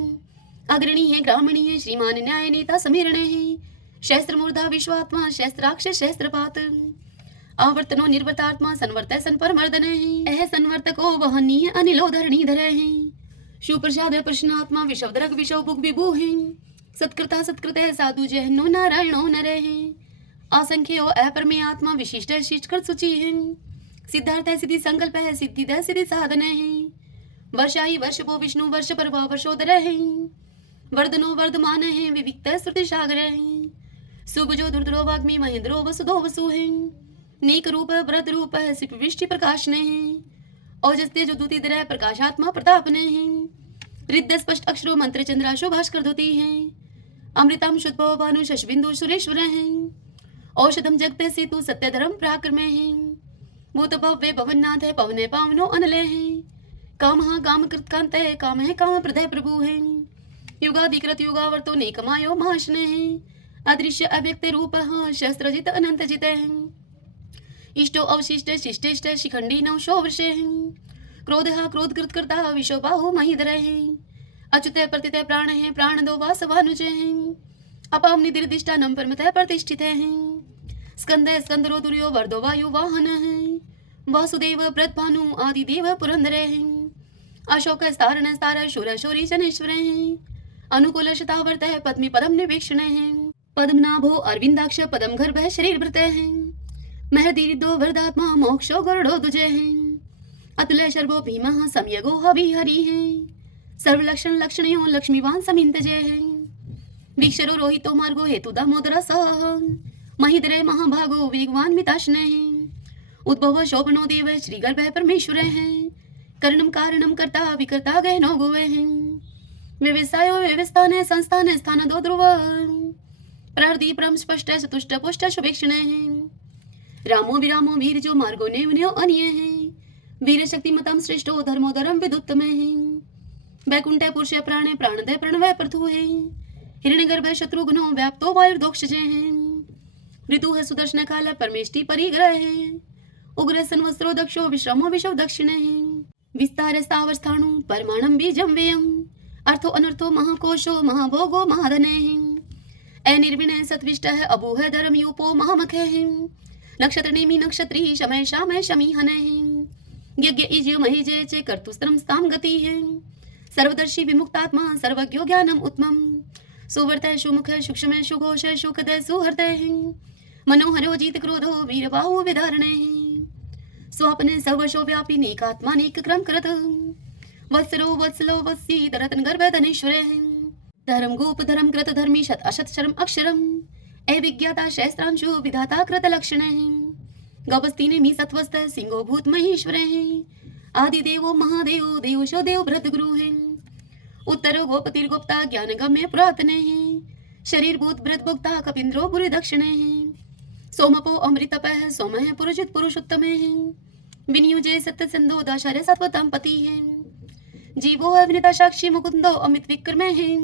अग्रणी है ग्रामणी है श्रीमान न्याय नेता समीरण है। शस्त्र मूर्धा विश्वात्मा शस्त्राक्ष शस्त्रपात। आवर्तनो निर्वर्तात्मा संवर्त संपर मर्दन है। अह संवर्तको वहनी अनिलो धरणी धर है। सुप्रसाद प्रश्नात्मा विषवदरक विषव भुग विभु है। सत्कृता सत्कृत साधु जहनो नारायणो नर है। असंख्यो अपरमे आत्मा विशिष्ट शिष्टकृत सूचि है। सिद्धार्थ सिद्धि संकल्प है सिद्धि सिद्धि साधन है। वर्षाई वर्षपो विष्णु वर्ष पर वर्षोदर है। वर्धनो वर्धमान है विविक्त श्रुति सागर है। सुभजो दुर्धरो वाग्मी महेंद्रो वसुधो वसु है। नेक रूप व्रत रूप है सिप वृष्टि प्रकाश ने है। औजस्ते जो दूती दर प्रकाशात्मा प्रताप ने है। रिद्ध स्पष्ट अक्षरो मंत्र चंद्राशो भास्कर धोती है। अमृतम शुद्ध भानु शशबिंदु सुरेश्वर है। औषधम जगते सेतु सत्य धर्म पराक्रम है। भूत भव्य भवन्नाथ है, पवने पावनो अनले हैं। काम काम कृत कांत है, काम है काम प्रदय प्रभु है। युगाधिकृत युगावर्तो नेकमायो महाशने हैं। अदृश्य अव्यक्त रूप शस्त्रजित अनंत जित हैं। इष्टो अवशिष्ट शिष्टिष्ट शिखंडी नवशो वर्षे हैं। क्रोध क्रोध कृत करता विशो बाहु महिधर हैं। अच्युत प्रतित प्राण है, प्राण दो वासवानुज हैं। अपाम निदिर्दिष्टा नम परमतः प्रतिष्ठित हैं। स्कंद स्कंदरो दुर्यो वर्दो वायु वाहन हैं। वासुदेव प्रतभानु आदि देव पुरंदर हैं। अशोक स्तारण स्तार शूर शौरी जनेश्वर हैं। अनुकूल शतावर्त पद्मी पदम निवेक्षण हैं। पद्मनाभो अरविंदाक्ष पदम गर्भ शरीर भृत हैं। महदीरिदो वरदात्मा मोक्षो गरुड़ो दुजे हैं। अतुल्य शर्वो भीमः समयगो हवि हरि हैं। सर्वलक्षण लक्षणयो लक्ष्मीवान समिंत जय हैं। वीक्षरो रोहितो मार्गो हेतु दामोदर सह। महिद्रे महाभागो वेगवान मिताशने हैं। उद्भव शोभनो देव श्री गर्भ परमेश्वर हैं। करणम कारणम कर्ता विकर्ता गहनो गोवे हैं। व्यवसायो व्यवस्थाने संस्थाने स्थान दो ध्रुव। प्रहृदि परम स्पष्ट चतुष्ट पुष्ट शुभेक्षण हैं। रामो विरामो वीर जो मार्गो नेवन्यो अन्य हैं। वीर शक्तिमतम श्रेष्ठो धर्मोदरम विदुत्तम हैं। वैकुंठ पुरुष प्राणे प्राणदय प्रणवय प्रथु हैं। हिरण्यगर्भ शत्रुघ्नो व्याप्तो वायुर्दोक्षजे हैं। ऋतु है सुदर्शन काल परमेष्टि परिग्रह हैं। उग्र संवत्सरो दक्षो विश्रमो विशव दक्षिणे हैं। विस्तार स्थावस्थाणु परमाणम बीजम व्ययम। अर्थो अनर्थो महाकोशो महाभोगो महाधने हैं। अनिर्विणय सत्विष्ट है अभू है धर्म यूपो महामखे हैं। नक्षत्र नेमि नक्षत्री शमय शामय शमी हने हैं। यज्ञ इज महेजय चे कर्तुस्त्रम स्ताम गति हैं। सर्वदर्शी विमुक्तात्मा सर्वज्ञो ज्ञानम उत्तमम। सुवर्त सुमुख सूक्ष्म सुघोष सुखद सुहृद हैं। मनोहरो जीत क्रोधो वीरबाहु विधारणे हैं। स्वप्ने सर्वशो व्यापी नेकात्मा नेक क्रम कृत। वत्सरो वत्सलो वत्सी दरतन गर्भ धनेश्वर हैं। धर्म गोप धर्म कृत धर्मी शत अशत शरम अक्षरम। अविज्ञाता शस्त्रांशु विधाता कृत लक्षण हैं। गपस्तीने मी सत्वस्त सिंहो भूत महेश्वर हैं। आदि देवो महादेव देवशो देव भृत गुरु हैं। उत्तरो गोपतिर गुप्ता ज्ञान गम्य पुरातने हैं। शरीर भूत भृत भुक्ता कपिंद्रो बुरी दक्षिणे हैं। सोमपो अमृतपः सोम है पुरुषित पुरुषोत्तम हैं। विनियुजे सत्य सिंधो दशहरे सत्वतम पति हैं। जीवो अविनिता साक्षी मुकुंदो अमित विक्रम हैं।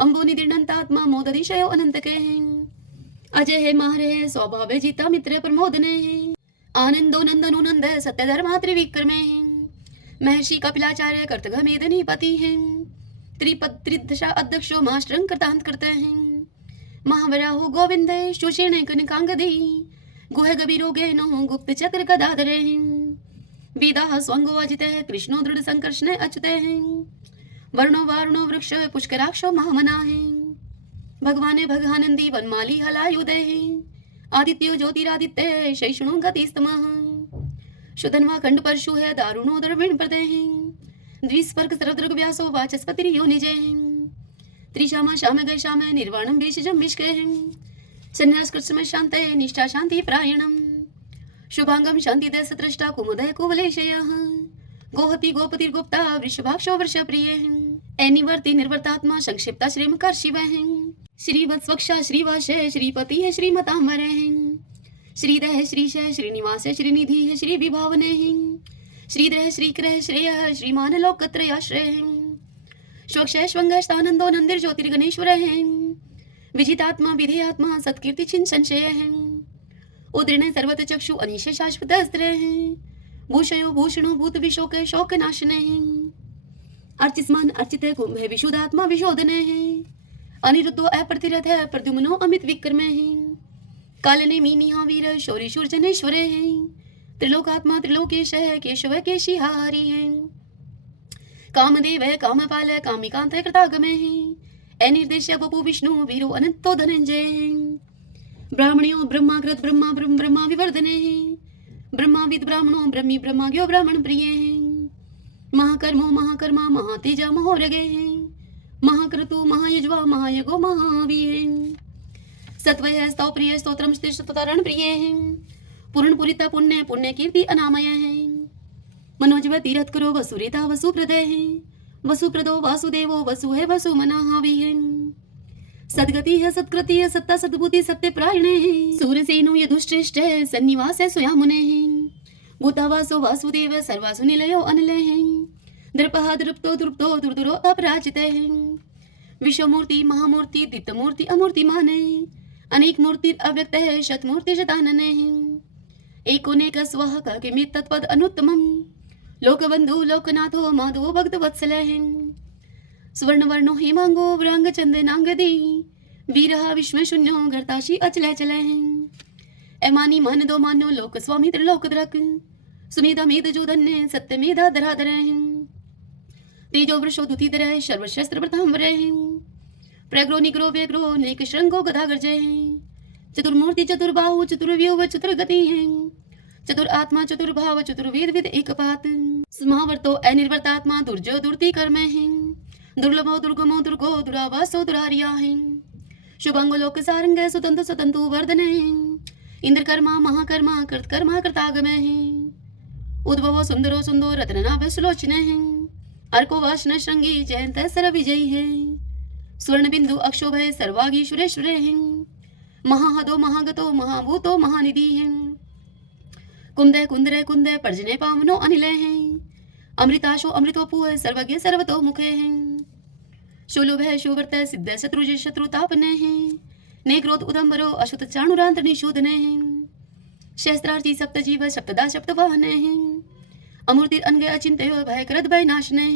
अंबो निदिर्णंतात्मा मोदधिशयो अनंत के हैं। अजय है माहर है स्वभाव जीता मित्र प्रमोदने हैं। आनंदो नंदनो नंद सत्य धर्मा त्रिविक्रमे हैं। महर्षि कपिलाचार्य कर्तघ मेदनी पति हैं। त्रिपद त्रिदशा अध्यक्षो मास्टरंग कृतांत करते हैं। महावराहो गोविंद सुषेण कनकांगदी। गुह गभीरो गहनो गुप्त चक्र गदाधर हैं। वेदा स्वंगो अजित कृष्णो दृढ़ संकर्षण अच्युत हैं। वर्णो वारुणो वृक्ष पुष्कराक्षो महामना हैं। भगवान भगानंदी वनमाली हलायुदय हैं। आदित्यो ज्योतिरादित्य शैषणो गतिस्तमः। शुधन्वा खंड परशु है दारुणो द्रविण प्रदय हैं। द्विस्पर्क सर्वदृग व्यासो वाचस्पति योनिजय हैं। त्रिशामा श्याम गय श्याम निर्वाणम विषजम विष्क हैं। संन्यास कृष्ण शांत निष्ठा शांति प्रायणम। शुभांगम शांति दय सत्रष्टा कुमुदय कुवलेशयः। गोहति गोपतिर गुप्ता वृषभाक्षो वर्ष प्रिय हैं। अनिवर्ति निर्वर्तात्मा संक्षिप्ता श्रीमकर शिव हैं। श्रीवत्स्वक्षा श्रीवाशय श्रीपति है श्रीमतांबर हैं। श्रीदह श्रीशय श्रीनिवास श्रीनिधि है श्री विभावने हैं। श्रीद्रह श्रीक्रह श्रेय श्रीमान लोकत्रयाश्रय हैं। स्वक्षय स्वंग स्थानंदो नंदिर ज्योतिर्गणेश्वर हैं। विजितात्मा विधेयात्मा सत्कीर्ति छिन संशय हैं। उदृण सर्वत चक्षु अनिश शाश्वत अस्त्र हैं। भूषयो भूषणो भूत विशोक शोक नाशने हैं। अर्चिस्मान अर्चित कुंभ विशुद्धात्मा विशोधने हैं। अनिरुद्धो अप्रतिरथ प्रद्युम्नो अमित विक्रमे हैं। कालने मीनिहा वीर शौरी शूर जनेश्वरे हैं। त्रिलोकात्मा त्रिलोकेश केशव केशिहारी हैं। कामदेव कामपाल कामिकांत कृतागमे हैं। अनिर्देश्य बपु विष्णु वीरो अनंतो धनंजय हैं। ब्राह्मणियों ब्रह्माकृत ब्रह्मा ब्रह्म ब्रह्मा विवर्धने हैं। ब्रह्माविद ब्राह्मणों ब्रह्मी ब्रह्माज्ञो ब्राह्मण प्रिय हैं। महाकर्मो महाकर्मा महातेजा महोरगे हैं। महाक्रतु महायज्वा महायगो महावीर। सत्वय स्तव प्रिय स्तोत्रम स्तोतरण प्रिय हैं। पूर्ण पुरिता पुण्य पुण्य कीर्ति अनामय हैं। मनोजव तीरथ करो वसुरेता वसुप्रदय हैं। वसुप्रदो वासुदेवो वसु है वसु मनाहावी हैं। सदगति है सत्कृति है सत्ता सद्बुद्धि सत्य प्रायणे हैं। सूर्यसेनो यदुश्रेष्ठ है सन्निवास है सुयामुने हैं। भूतावासो वासुदेव सर्वासु निलयो अनिलः दृपः दृप्तो दृप्तो दुर्दुरो अपराजितः विश्वमूर्ति महामूर्ति दीप्तमूर्ति अमूर्तिमान अनेक मूर्ति अव्यक्त है शतमूर्ति शतानन एकोनेक स्वः किमित तत्पद अनुत्तमम् लोकबंधु लोकनाथो माधवो भक्त वत्सल सुवर्णवर्णो हेमांगो व्रांग चंदनांगदी वीरः विश्वशून्यो गर्ताशी अचल चल एमानी मन दो मानो लोक स्वामी त्रिलोकद्रक सुमेधा मेध जोधन्य सत्य मेधा धराधर तेजो वृषो दुतिधर सर्वशस्त्र प्रतांबर प्रग्रो निग्रो व्यग्रो नेक श्रृंगो गदागर जय चतुर्मूर्ति चतुर्बाहु चतुर्व्यूह चतुर्गति है चतुरात्मा चतुर्भाव चतुर्वेद विद एकपात समावर्तो अनिर्वर्तात्मा दुर्जो दुर्ति कर्म है दुर्लभो दुर्गमो दुर्गो दुरावासो दुरारिया है शुभंगो लोक सारंग सुतंतु सुतंतु वर्धन है इंद्र कर्मा महाकर्मा कृतकर्मा कृतागम है उद्भवो सुंदरो सुंदो रत्ननाभ सुलोचन है अर्को वाशन श्रृंगी जयंत सर विजयी है स्वर्ण बिंदु अक्षोभ है सर्वागी सुरेश्वर है महाहदो महागतो महाभूतो महानिधि है कुंदय कुंदरय कुंदय पर्जने पावनो अनिल है अमृताशो अमृतोपु है सर्वज्ञ सर्वतो मुखे है शोलुभ है शोवर्त सिद्ध शत्रुज शत्रुतापन है नेक्रोध उदम्बरो अशुत चाणुरांत निशोधन है शस्त्रार्थी सप्त जीव सप्तदा सप्त वाहन है अमूर्ति अनग अचिंत्य भयकृत भय नाशन है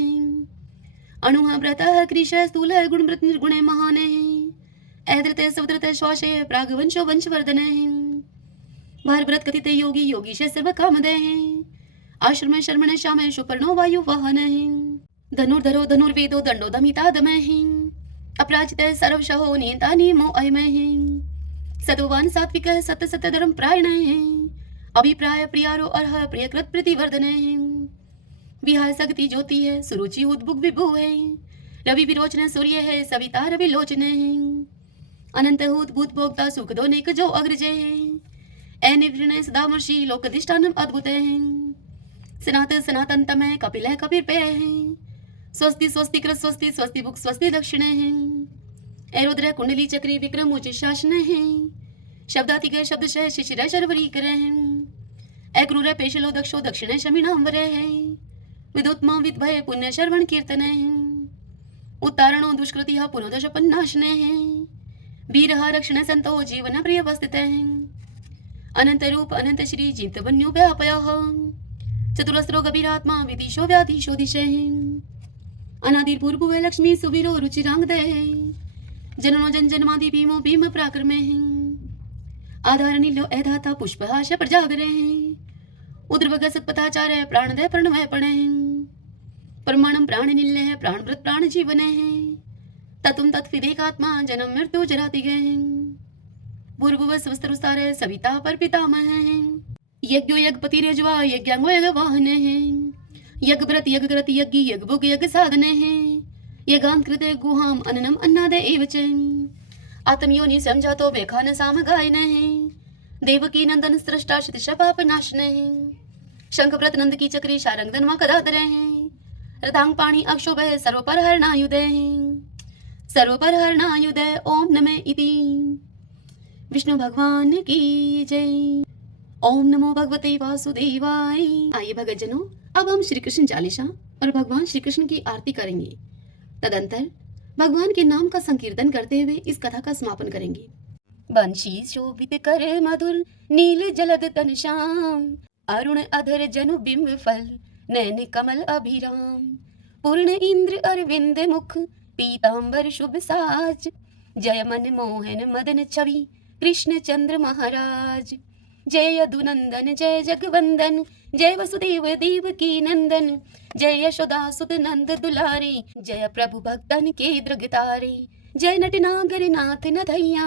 अणुः व्रतः कृश स्थूल गुणमृत निर्गुण महान है ऐद्रत सवद्रत श्वास प्रागवंशो वंशवर्धन है भारव्रत कथित योगी योगीश सर्व कामदय है आश्रम शर्मण श्याम सुपर्णो वायु वाहन है धनुर्धरो धनुर्वेदो दंडो दमिता दमय है अपराजित सर्वशहो नियंता नियमो अयमय है सतोवान सात्विक सत्य सत्य धर्म प्रायण है अभिप्राय प्रियारो अर्ह प्रियकृत प्रतिवर्धन है विहार सगति ज्योति है सुरुचि उद्भुग विभु है रवि विरोचन सूर्य है सविता रवि लोचन है अनंत हूत भूत भोक्ता सुख दो नेक जो अग्रज है निवृण सदामर्षि लोकधिष्ठानम अद्भुत है सनात सनातन तम है कपिल है कपिर पे है स्वस्ति स्वस्ति कृत स्वस्ति स्वस्ति भुक स्वस्ति दक्षिण है एरुद्र कुंडली चक्री विक्रम उच्च शासन है शब्दातिक शब्द शह शिशिर शर्वरी कर अक्रूर पेशलो दक्षो दक्षिण शमीनांबर है विदुत्मा विद्भय पुण्य शर्वण कीर्तन है उत्तारणो दुष्कृति पुनोदश पन्नाशन है वीर रक्षण संतो जीवन प्रिय वस्थित है अनंत रूप अनंत श्री जीत वन्यो व्यापय चतुरस्रो गभीरात्मा विदिशो व्याधीशो दिशे अनादिर पूर्व है लक्ष्मी सुवीरो रुचिरांगदय है जननो जन जन्मादि भीमो भीम पराक्रम है आधार नीलो ऐधाता पुष्पहाश प्रजागर है उद्रवग सत्पथाचार्य प्राणदय प्रणवय पण है परमाणम प्राण निल्य है प्राणव्रत प्राण जीवन है ततुम तत्विदेकात्मा जन्म मृत्यु जराति गए पूर्व स्वस्तर सविता पर पितामह है यज्ञो यज्ञपति रजवा यज्ञांगो यज्ञ वाहन है यज्ञ व्रत यज्ञ कृत यज्ञ यज्ञ भोग यज्ञ साधन है यज्ञांकृत गुहाम अन्नम अन्नाद एव च आत्मयोनि समझातो वेखान साम गायन है देवकी नंदन सृष्टा शतश पाप नाशन है शंख व्रत नंद की चक्री शारंग धनवा कदाधर है रथांग पाणी अक्षोभ है सर्वपर हरणायुध है सर्वपर हरणायुध ओम नमः इति विष्णु भगवान की जय। ओम नमो भगवते वासुदेवाय। आइए भगतजनों, अब हम श्री कृष्ण चालीसा और भगवान श्री कृष्ण की आरती करेंगे। तदंतर भगवान के नाम का संकीर्तन करते हुए इस कथा का समापन करेंगे। बंशी शोभित कर मधुर नील जलद तन श्याम अरुण अधर जनु बिंब फल नैन कमल अभिराम पूर्ण इंद्र अरविंद मुख पीतांबर शुभ साज जय मन मोहन मदन छवि कृष्ण चंद्र महाराज जय यदुनंदन जय जगवंदन जय वसुदेव देव की नंदन जय यशोदा सुत नंद दुलारे जय प्रभु भक्तन के दृगतारे जय नटनागर नाथ नथैया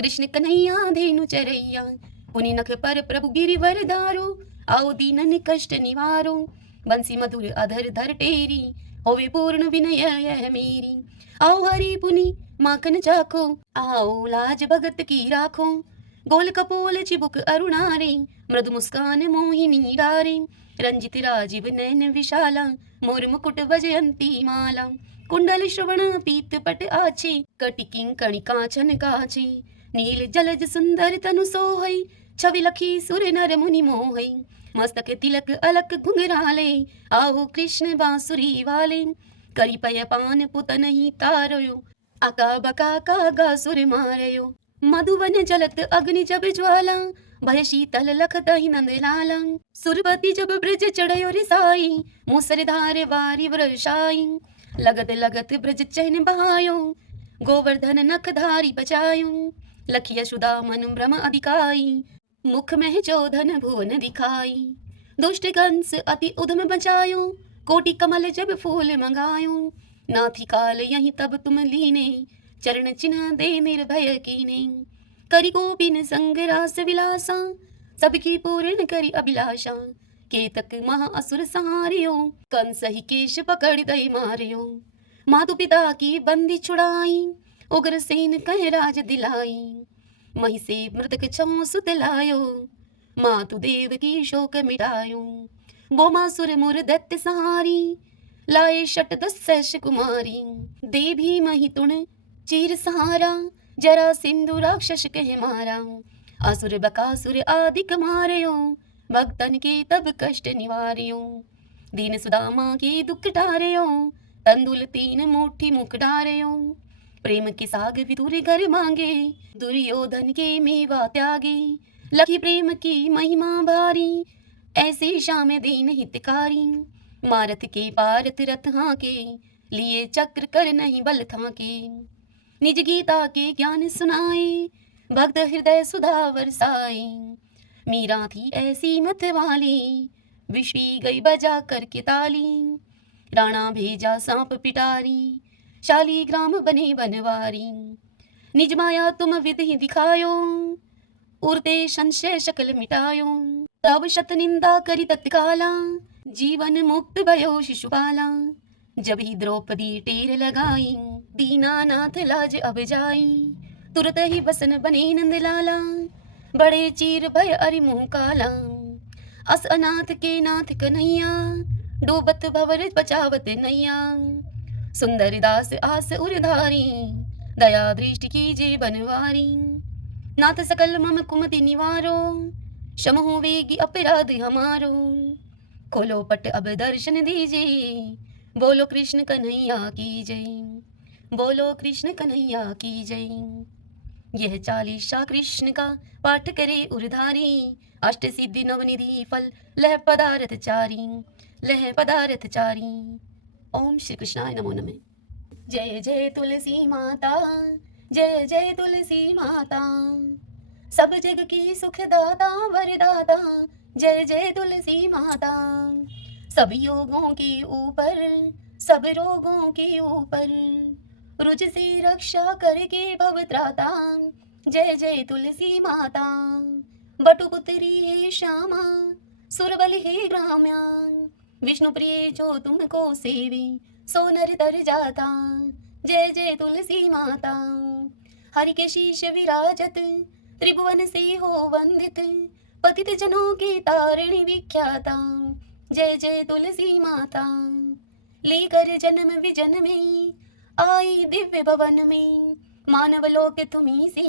कृष्ण कन्हैया धेनु चरैया पुनि नख पर प्रभु गिरिवर दारो आओ दीनन कष्ट निवारो बंसी मधुर अधर धर टेरी होवे पूर्ण विनय यह मेरी आओ हरि पुनि माखन चाखो आओ लाज भगत की राखो गोल कपोल चिबुक अरुणारे मृदु मुस्कान मोहिनी डारे रंजित राजीव नयन विशाला मोर मुकुट वजयंती माला कुंडल श्रवण पीत पट आछे कटिकिं कणिका छन काछे नील जलज सुंदर तनु सोहै छवि लखी सुर नर मुनि मोहई, मस्तक तिलक अलक घुंघराले, आओ कृष्ण बांसुरी वाले, करी पय पान पुत नहीं तारयो, आका बका का गा सुर मारयो, मधुवन जलत अग्नि जब ज्वाला, भय शीतल लखत ही नंद लाला, सुरपति जब ब्रज चढ़यो रिसाई, मूसरधार वारी वर्षाई, लगत लगत ब्रज चहन बहायो, गोवर्धन नखधारी बचायो, लखिय सुदा मन भ्रम अधिकाई, मुख में चोधन भुवन दिखाई, दुष्ट कंस अति उधम बचायो, कोटि कमल जब फूल मंगायो, नाथी काल यही तब तुम लीने, चरण चिन्ह दे निर्भय कीने, करी गोपिन संग रास विलासा, सबकी पूर्ण करी अभिलाषा, केतक महा असुर सहारियो, कंस ही केश पकड़ दई मारियो, मातु पिता की बंदी छुड़ाई, उग्र सेन कह राज दिलाई, मही से मृतक छो सुत लायो, मातु देव की शोक मिटायो, बोमासुर मुर दैत्य सहारी, लाए शट 10 सहस कुमारी, दे भी मही तुण चीर सहारा, जरा सिंधु राक्षस कह मारा, असुर बकासुर आदिक मारयो, भक्तन के तब कष्ट निवार्यो, दीन सुदामा के दुख टारयो, तंदुल 3 मुट्ठी मुख डारयो, प्रेम के साग विदुर घर मांगे, दुर्योधन के मेवा त्यागे, लखी प्रेम की महिमा भारी, ऐसी शाम दीन हितकारी, मारत के पारत रथ हाके, लिए चक्र कर नहीं बल थाके, निज गीता के ज्ञान सुनाए, भक्त हृदय सुधा बरसाए, मीरा थी ऐसी मत वाली, विश्वी गई बजा करके ताली, राणा भेजा सांप पिटारी, शाली ग्राम बने बनवारी, निज माया तुम विध ही दिखायो, उड़ते संशय शकल मिटायो, तब शत निंदा करी तत्काला, जीवन मुक्त भयो शिशुपाला, जब ही द्रौपदी टेर लगाई, दीनानाथ लाज अब जाई, तुरत ही बसन बने नंद लाला, बड़े चीर भय अरि मुँह काला, अस अनाथ के नाथ कन्हैया, डूबत भवर बचावत नैया, सुंदर दास आस उरधारी, दया दृष्टि कीजे बनवारी, नाथ सकल मम कुमति निवारो, क्षमहु वेगी अपराध हमारो, खोलो पट अब दर्शन दीजिए, बोलो कृष्ण कन्हैया की जय, बोलो कृष्ण कन्हैया की जय। यह चालीसा कृष्ण का पाठ करे उरधारी, अष्ट सिद्धि नवनिधि फल लह पदार्थ चारी, लह पदार्थ चारी। ओम श्री कृष्णाय नमो नमः। जय जय तुलसी माता, जय जय तुलसी माता, सब जग की सुखदाता वरदाता, जय जय तुलसी माता। सब योगों के ऊपर, सब रोगों के ऊपर, रुज से रक्षा करके भव त्राता, जय जय तुलसी माता। बटुपुत्री हे श्यामा, सुरबल हे ग्राम्या, विष्णु प्रिय जो तुमको सेवे, सो नर तर जाता, जय जय तुलसी माता। हरि के शीश विराजत, त्रिभुवन से हो वंदित, पतित जनों की तारिणी विख्याता, जय जय तुलसी माता। लेकर जन्म विजन में आई दिव्य भवन में, मानव लोक तुम्ही से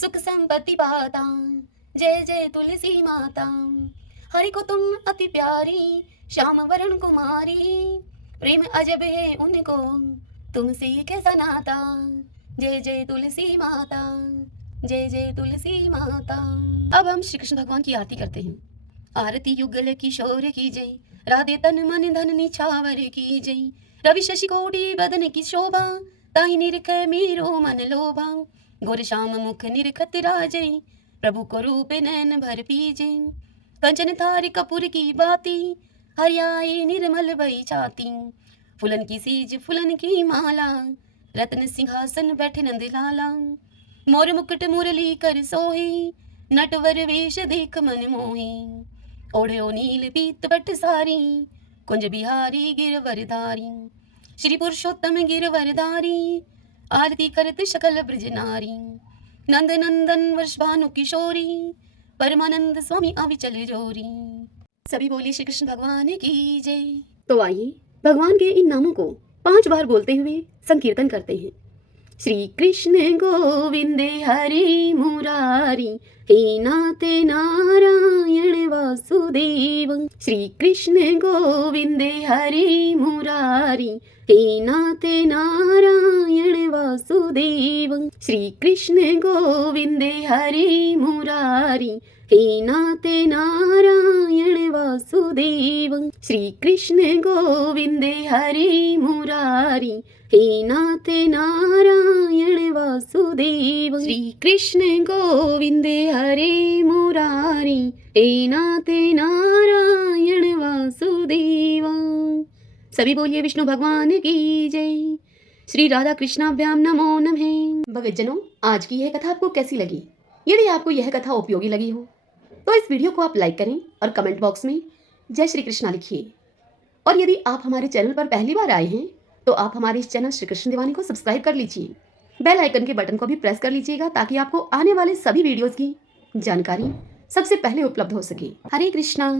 सुख संपत्ति पाता, जय जय तुलसी माता। हरि को तुम अति प्यारी, श्याम वरण कुमारी, प्रेम अजब है उनको तुमसे कैसा नाता, जय जय तुलसी माता, जय जय तुलसी माता। अब हम श्री कृष्ण भगवान की आरती करते हैं। आरती युगल किशोर की जय, राधे तन मन धन निछावर की जय, रवि शशि कोटि बदन की शोभा, ताहि निरख मेरो मन लोभा, गोर श्याम मुख निरखत राजै, प्रभु को रूप नैन भर पीजे, कंचन थार कपूर की बाती, हरियाए निर्मल भई छाती, फुलन की सीज फुलन की माला, रत्न सिंहासन बैठे नंद लाला, मोर मुकुट मुरली कर सोहे, नटवर वेश देख मन मोहे, ओढ़ो नील पीत पट सारी, कुंज बिहारी गिरवरधारी, श्री पुरुषोत्तम गिरवरधारी, आरती करत शकल ब्रज नारी, नंद नंदन वर्षभानु किशोरी, परमानंद स्वामी अविचल जोरी। सभी बोलिए श्री कृष्ण भगवान की जय। तो आइए भगवान के इन नामों को 5 बार बोलते हुए संकीर्तन करते हैं। श्री कृष्ण गोविंद हरे मुरारी हे नाथ नारायण वासुदेव। श्री कृष्ण गोविंद हरे मुरारी हे नाथ नारायण वासुदेव। श्री कृष्ण गोविंद हरे मुरारी हे नाथ नारायण वासुदेव। श्री कृष्ण गोविंद हरे मुरारी हे नाथ नारायण वासुदेव। श्री कृष्ण गोविंद हरे मुरारी हे नाथ नारायण वासुदेव। सभी बोलिए विष्णु भगवान की जय। श्री राधा कृष्णाभ्याम नमो नमः। भक्तजनों, आज की यह कथा आपको कैसी लगी? यदि आपको यह कथा उपयोगी लगी हो तो इस वीडियो को आप लाइक करें और कमेंट बॉक्स में जय श्री कृष्णा लिखिए। और यदि आप हमारे चैनल पर पहली बार आए हैं तो आप हमारे इस चैनल श्री कृष्ण दीवानी को सब्सक्राइब कर लीजिए। बेल आइकन के बटन को भी प्रेस कर लीजिएगा ताकि आपको आने वाले सभी वीडियोस की जानकारी सबसे पहले उपलब्ध हो सके। हरे कृष्णा।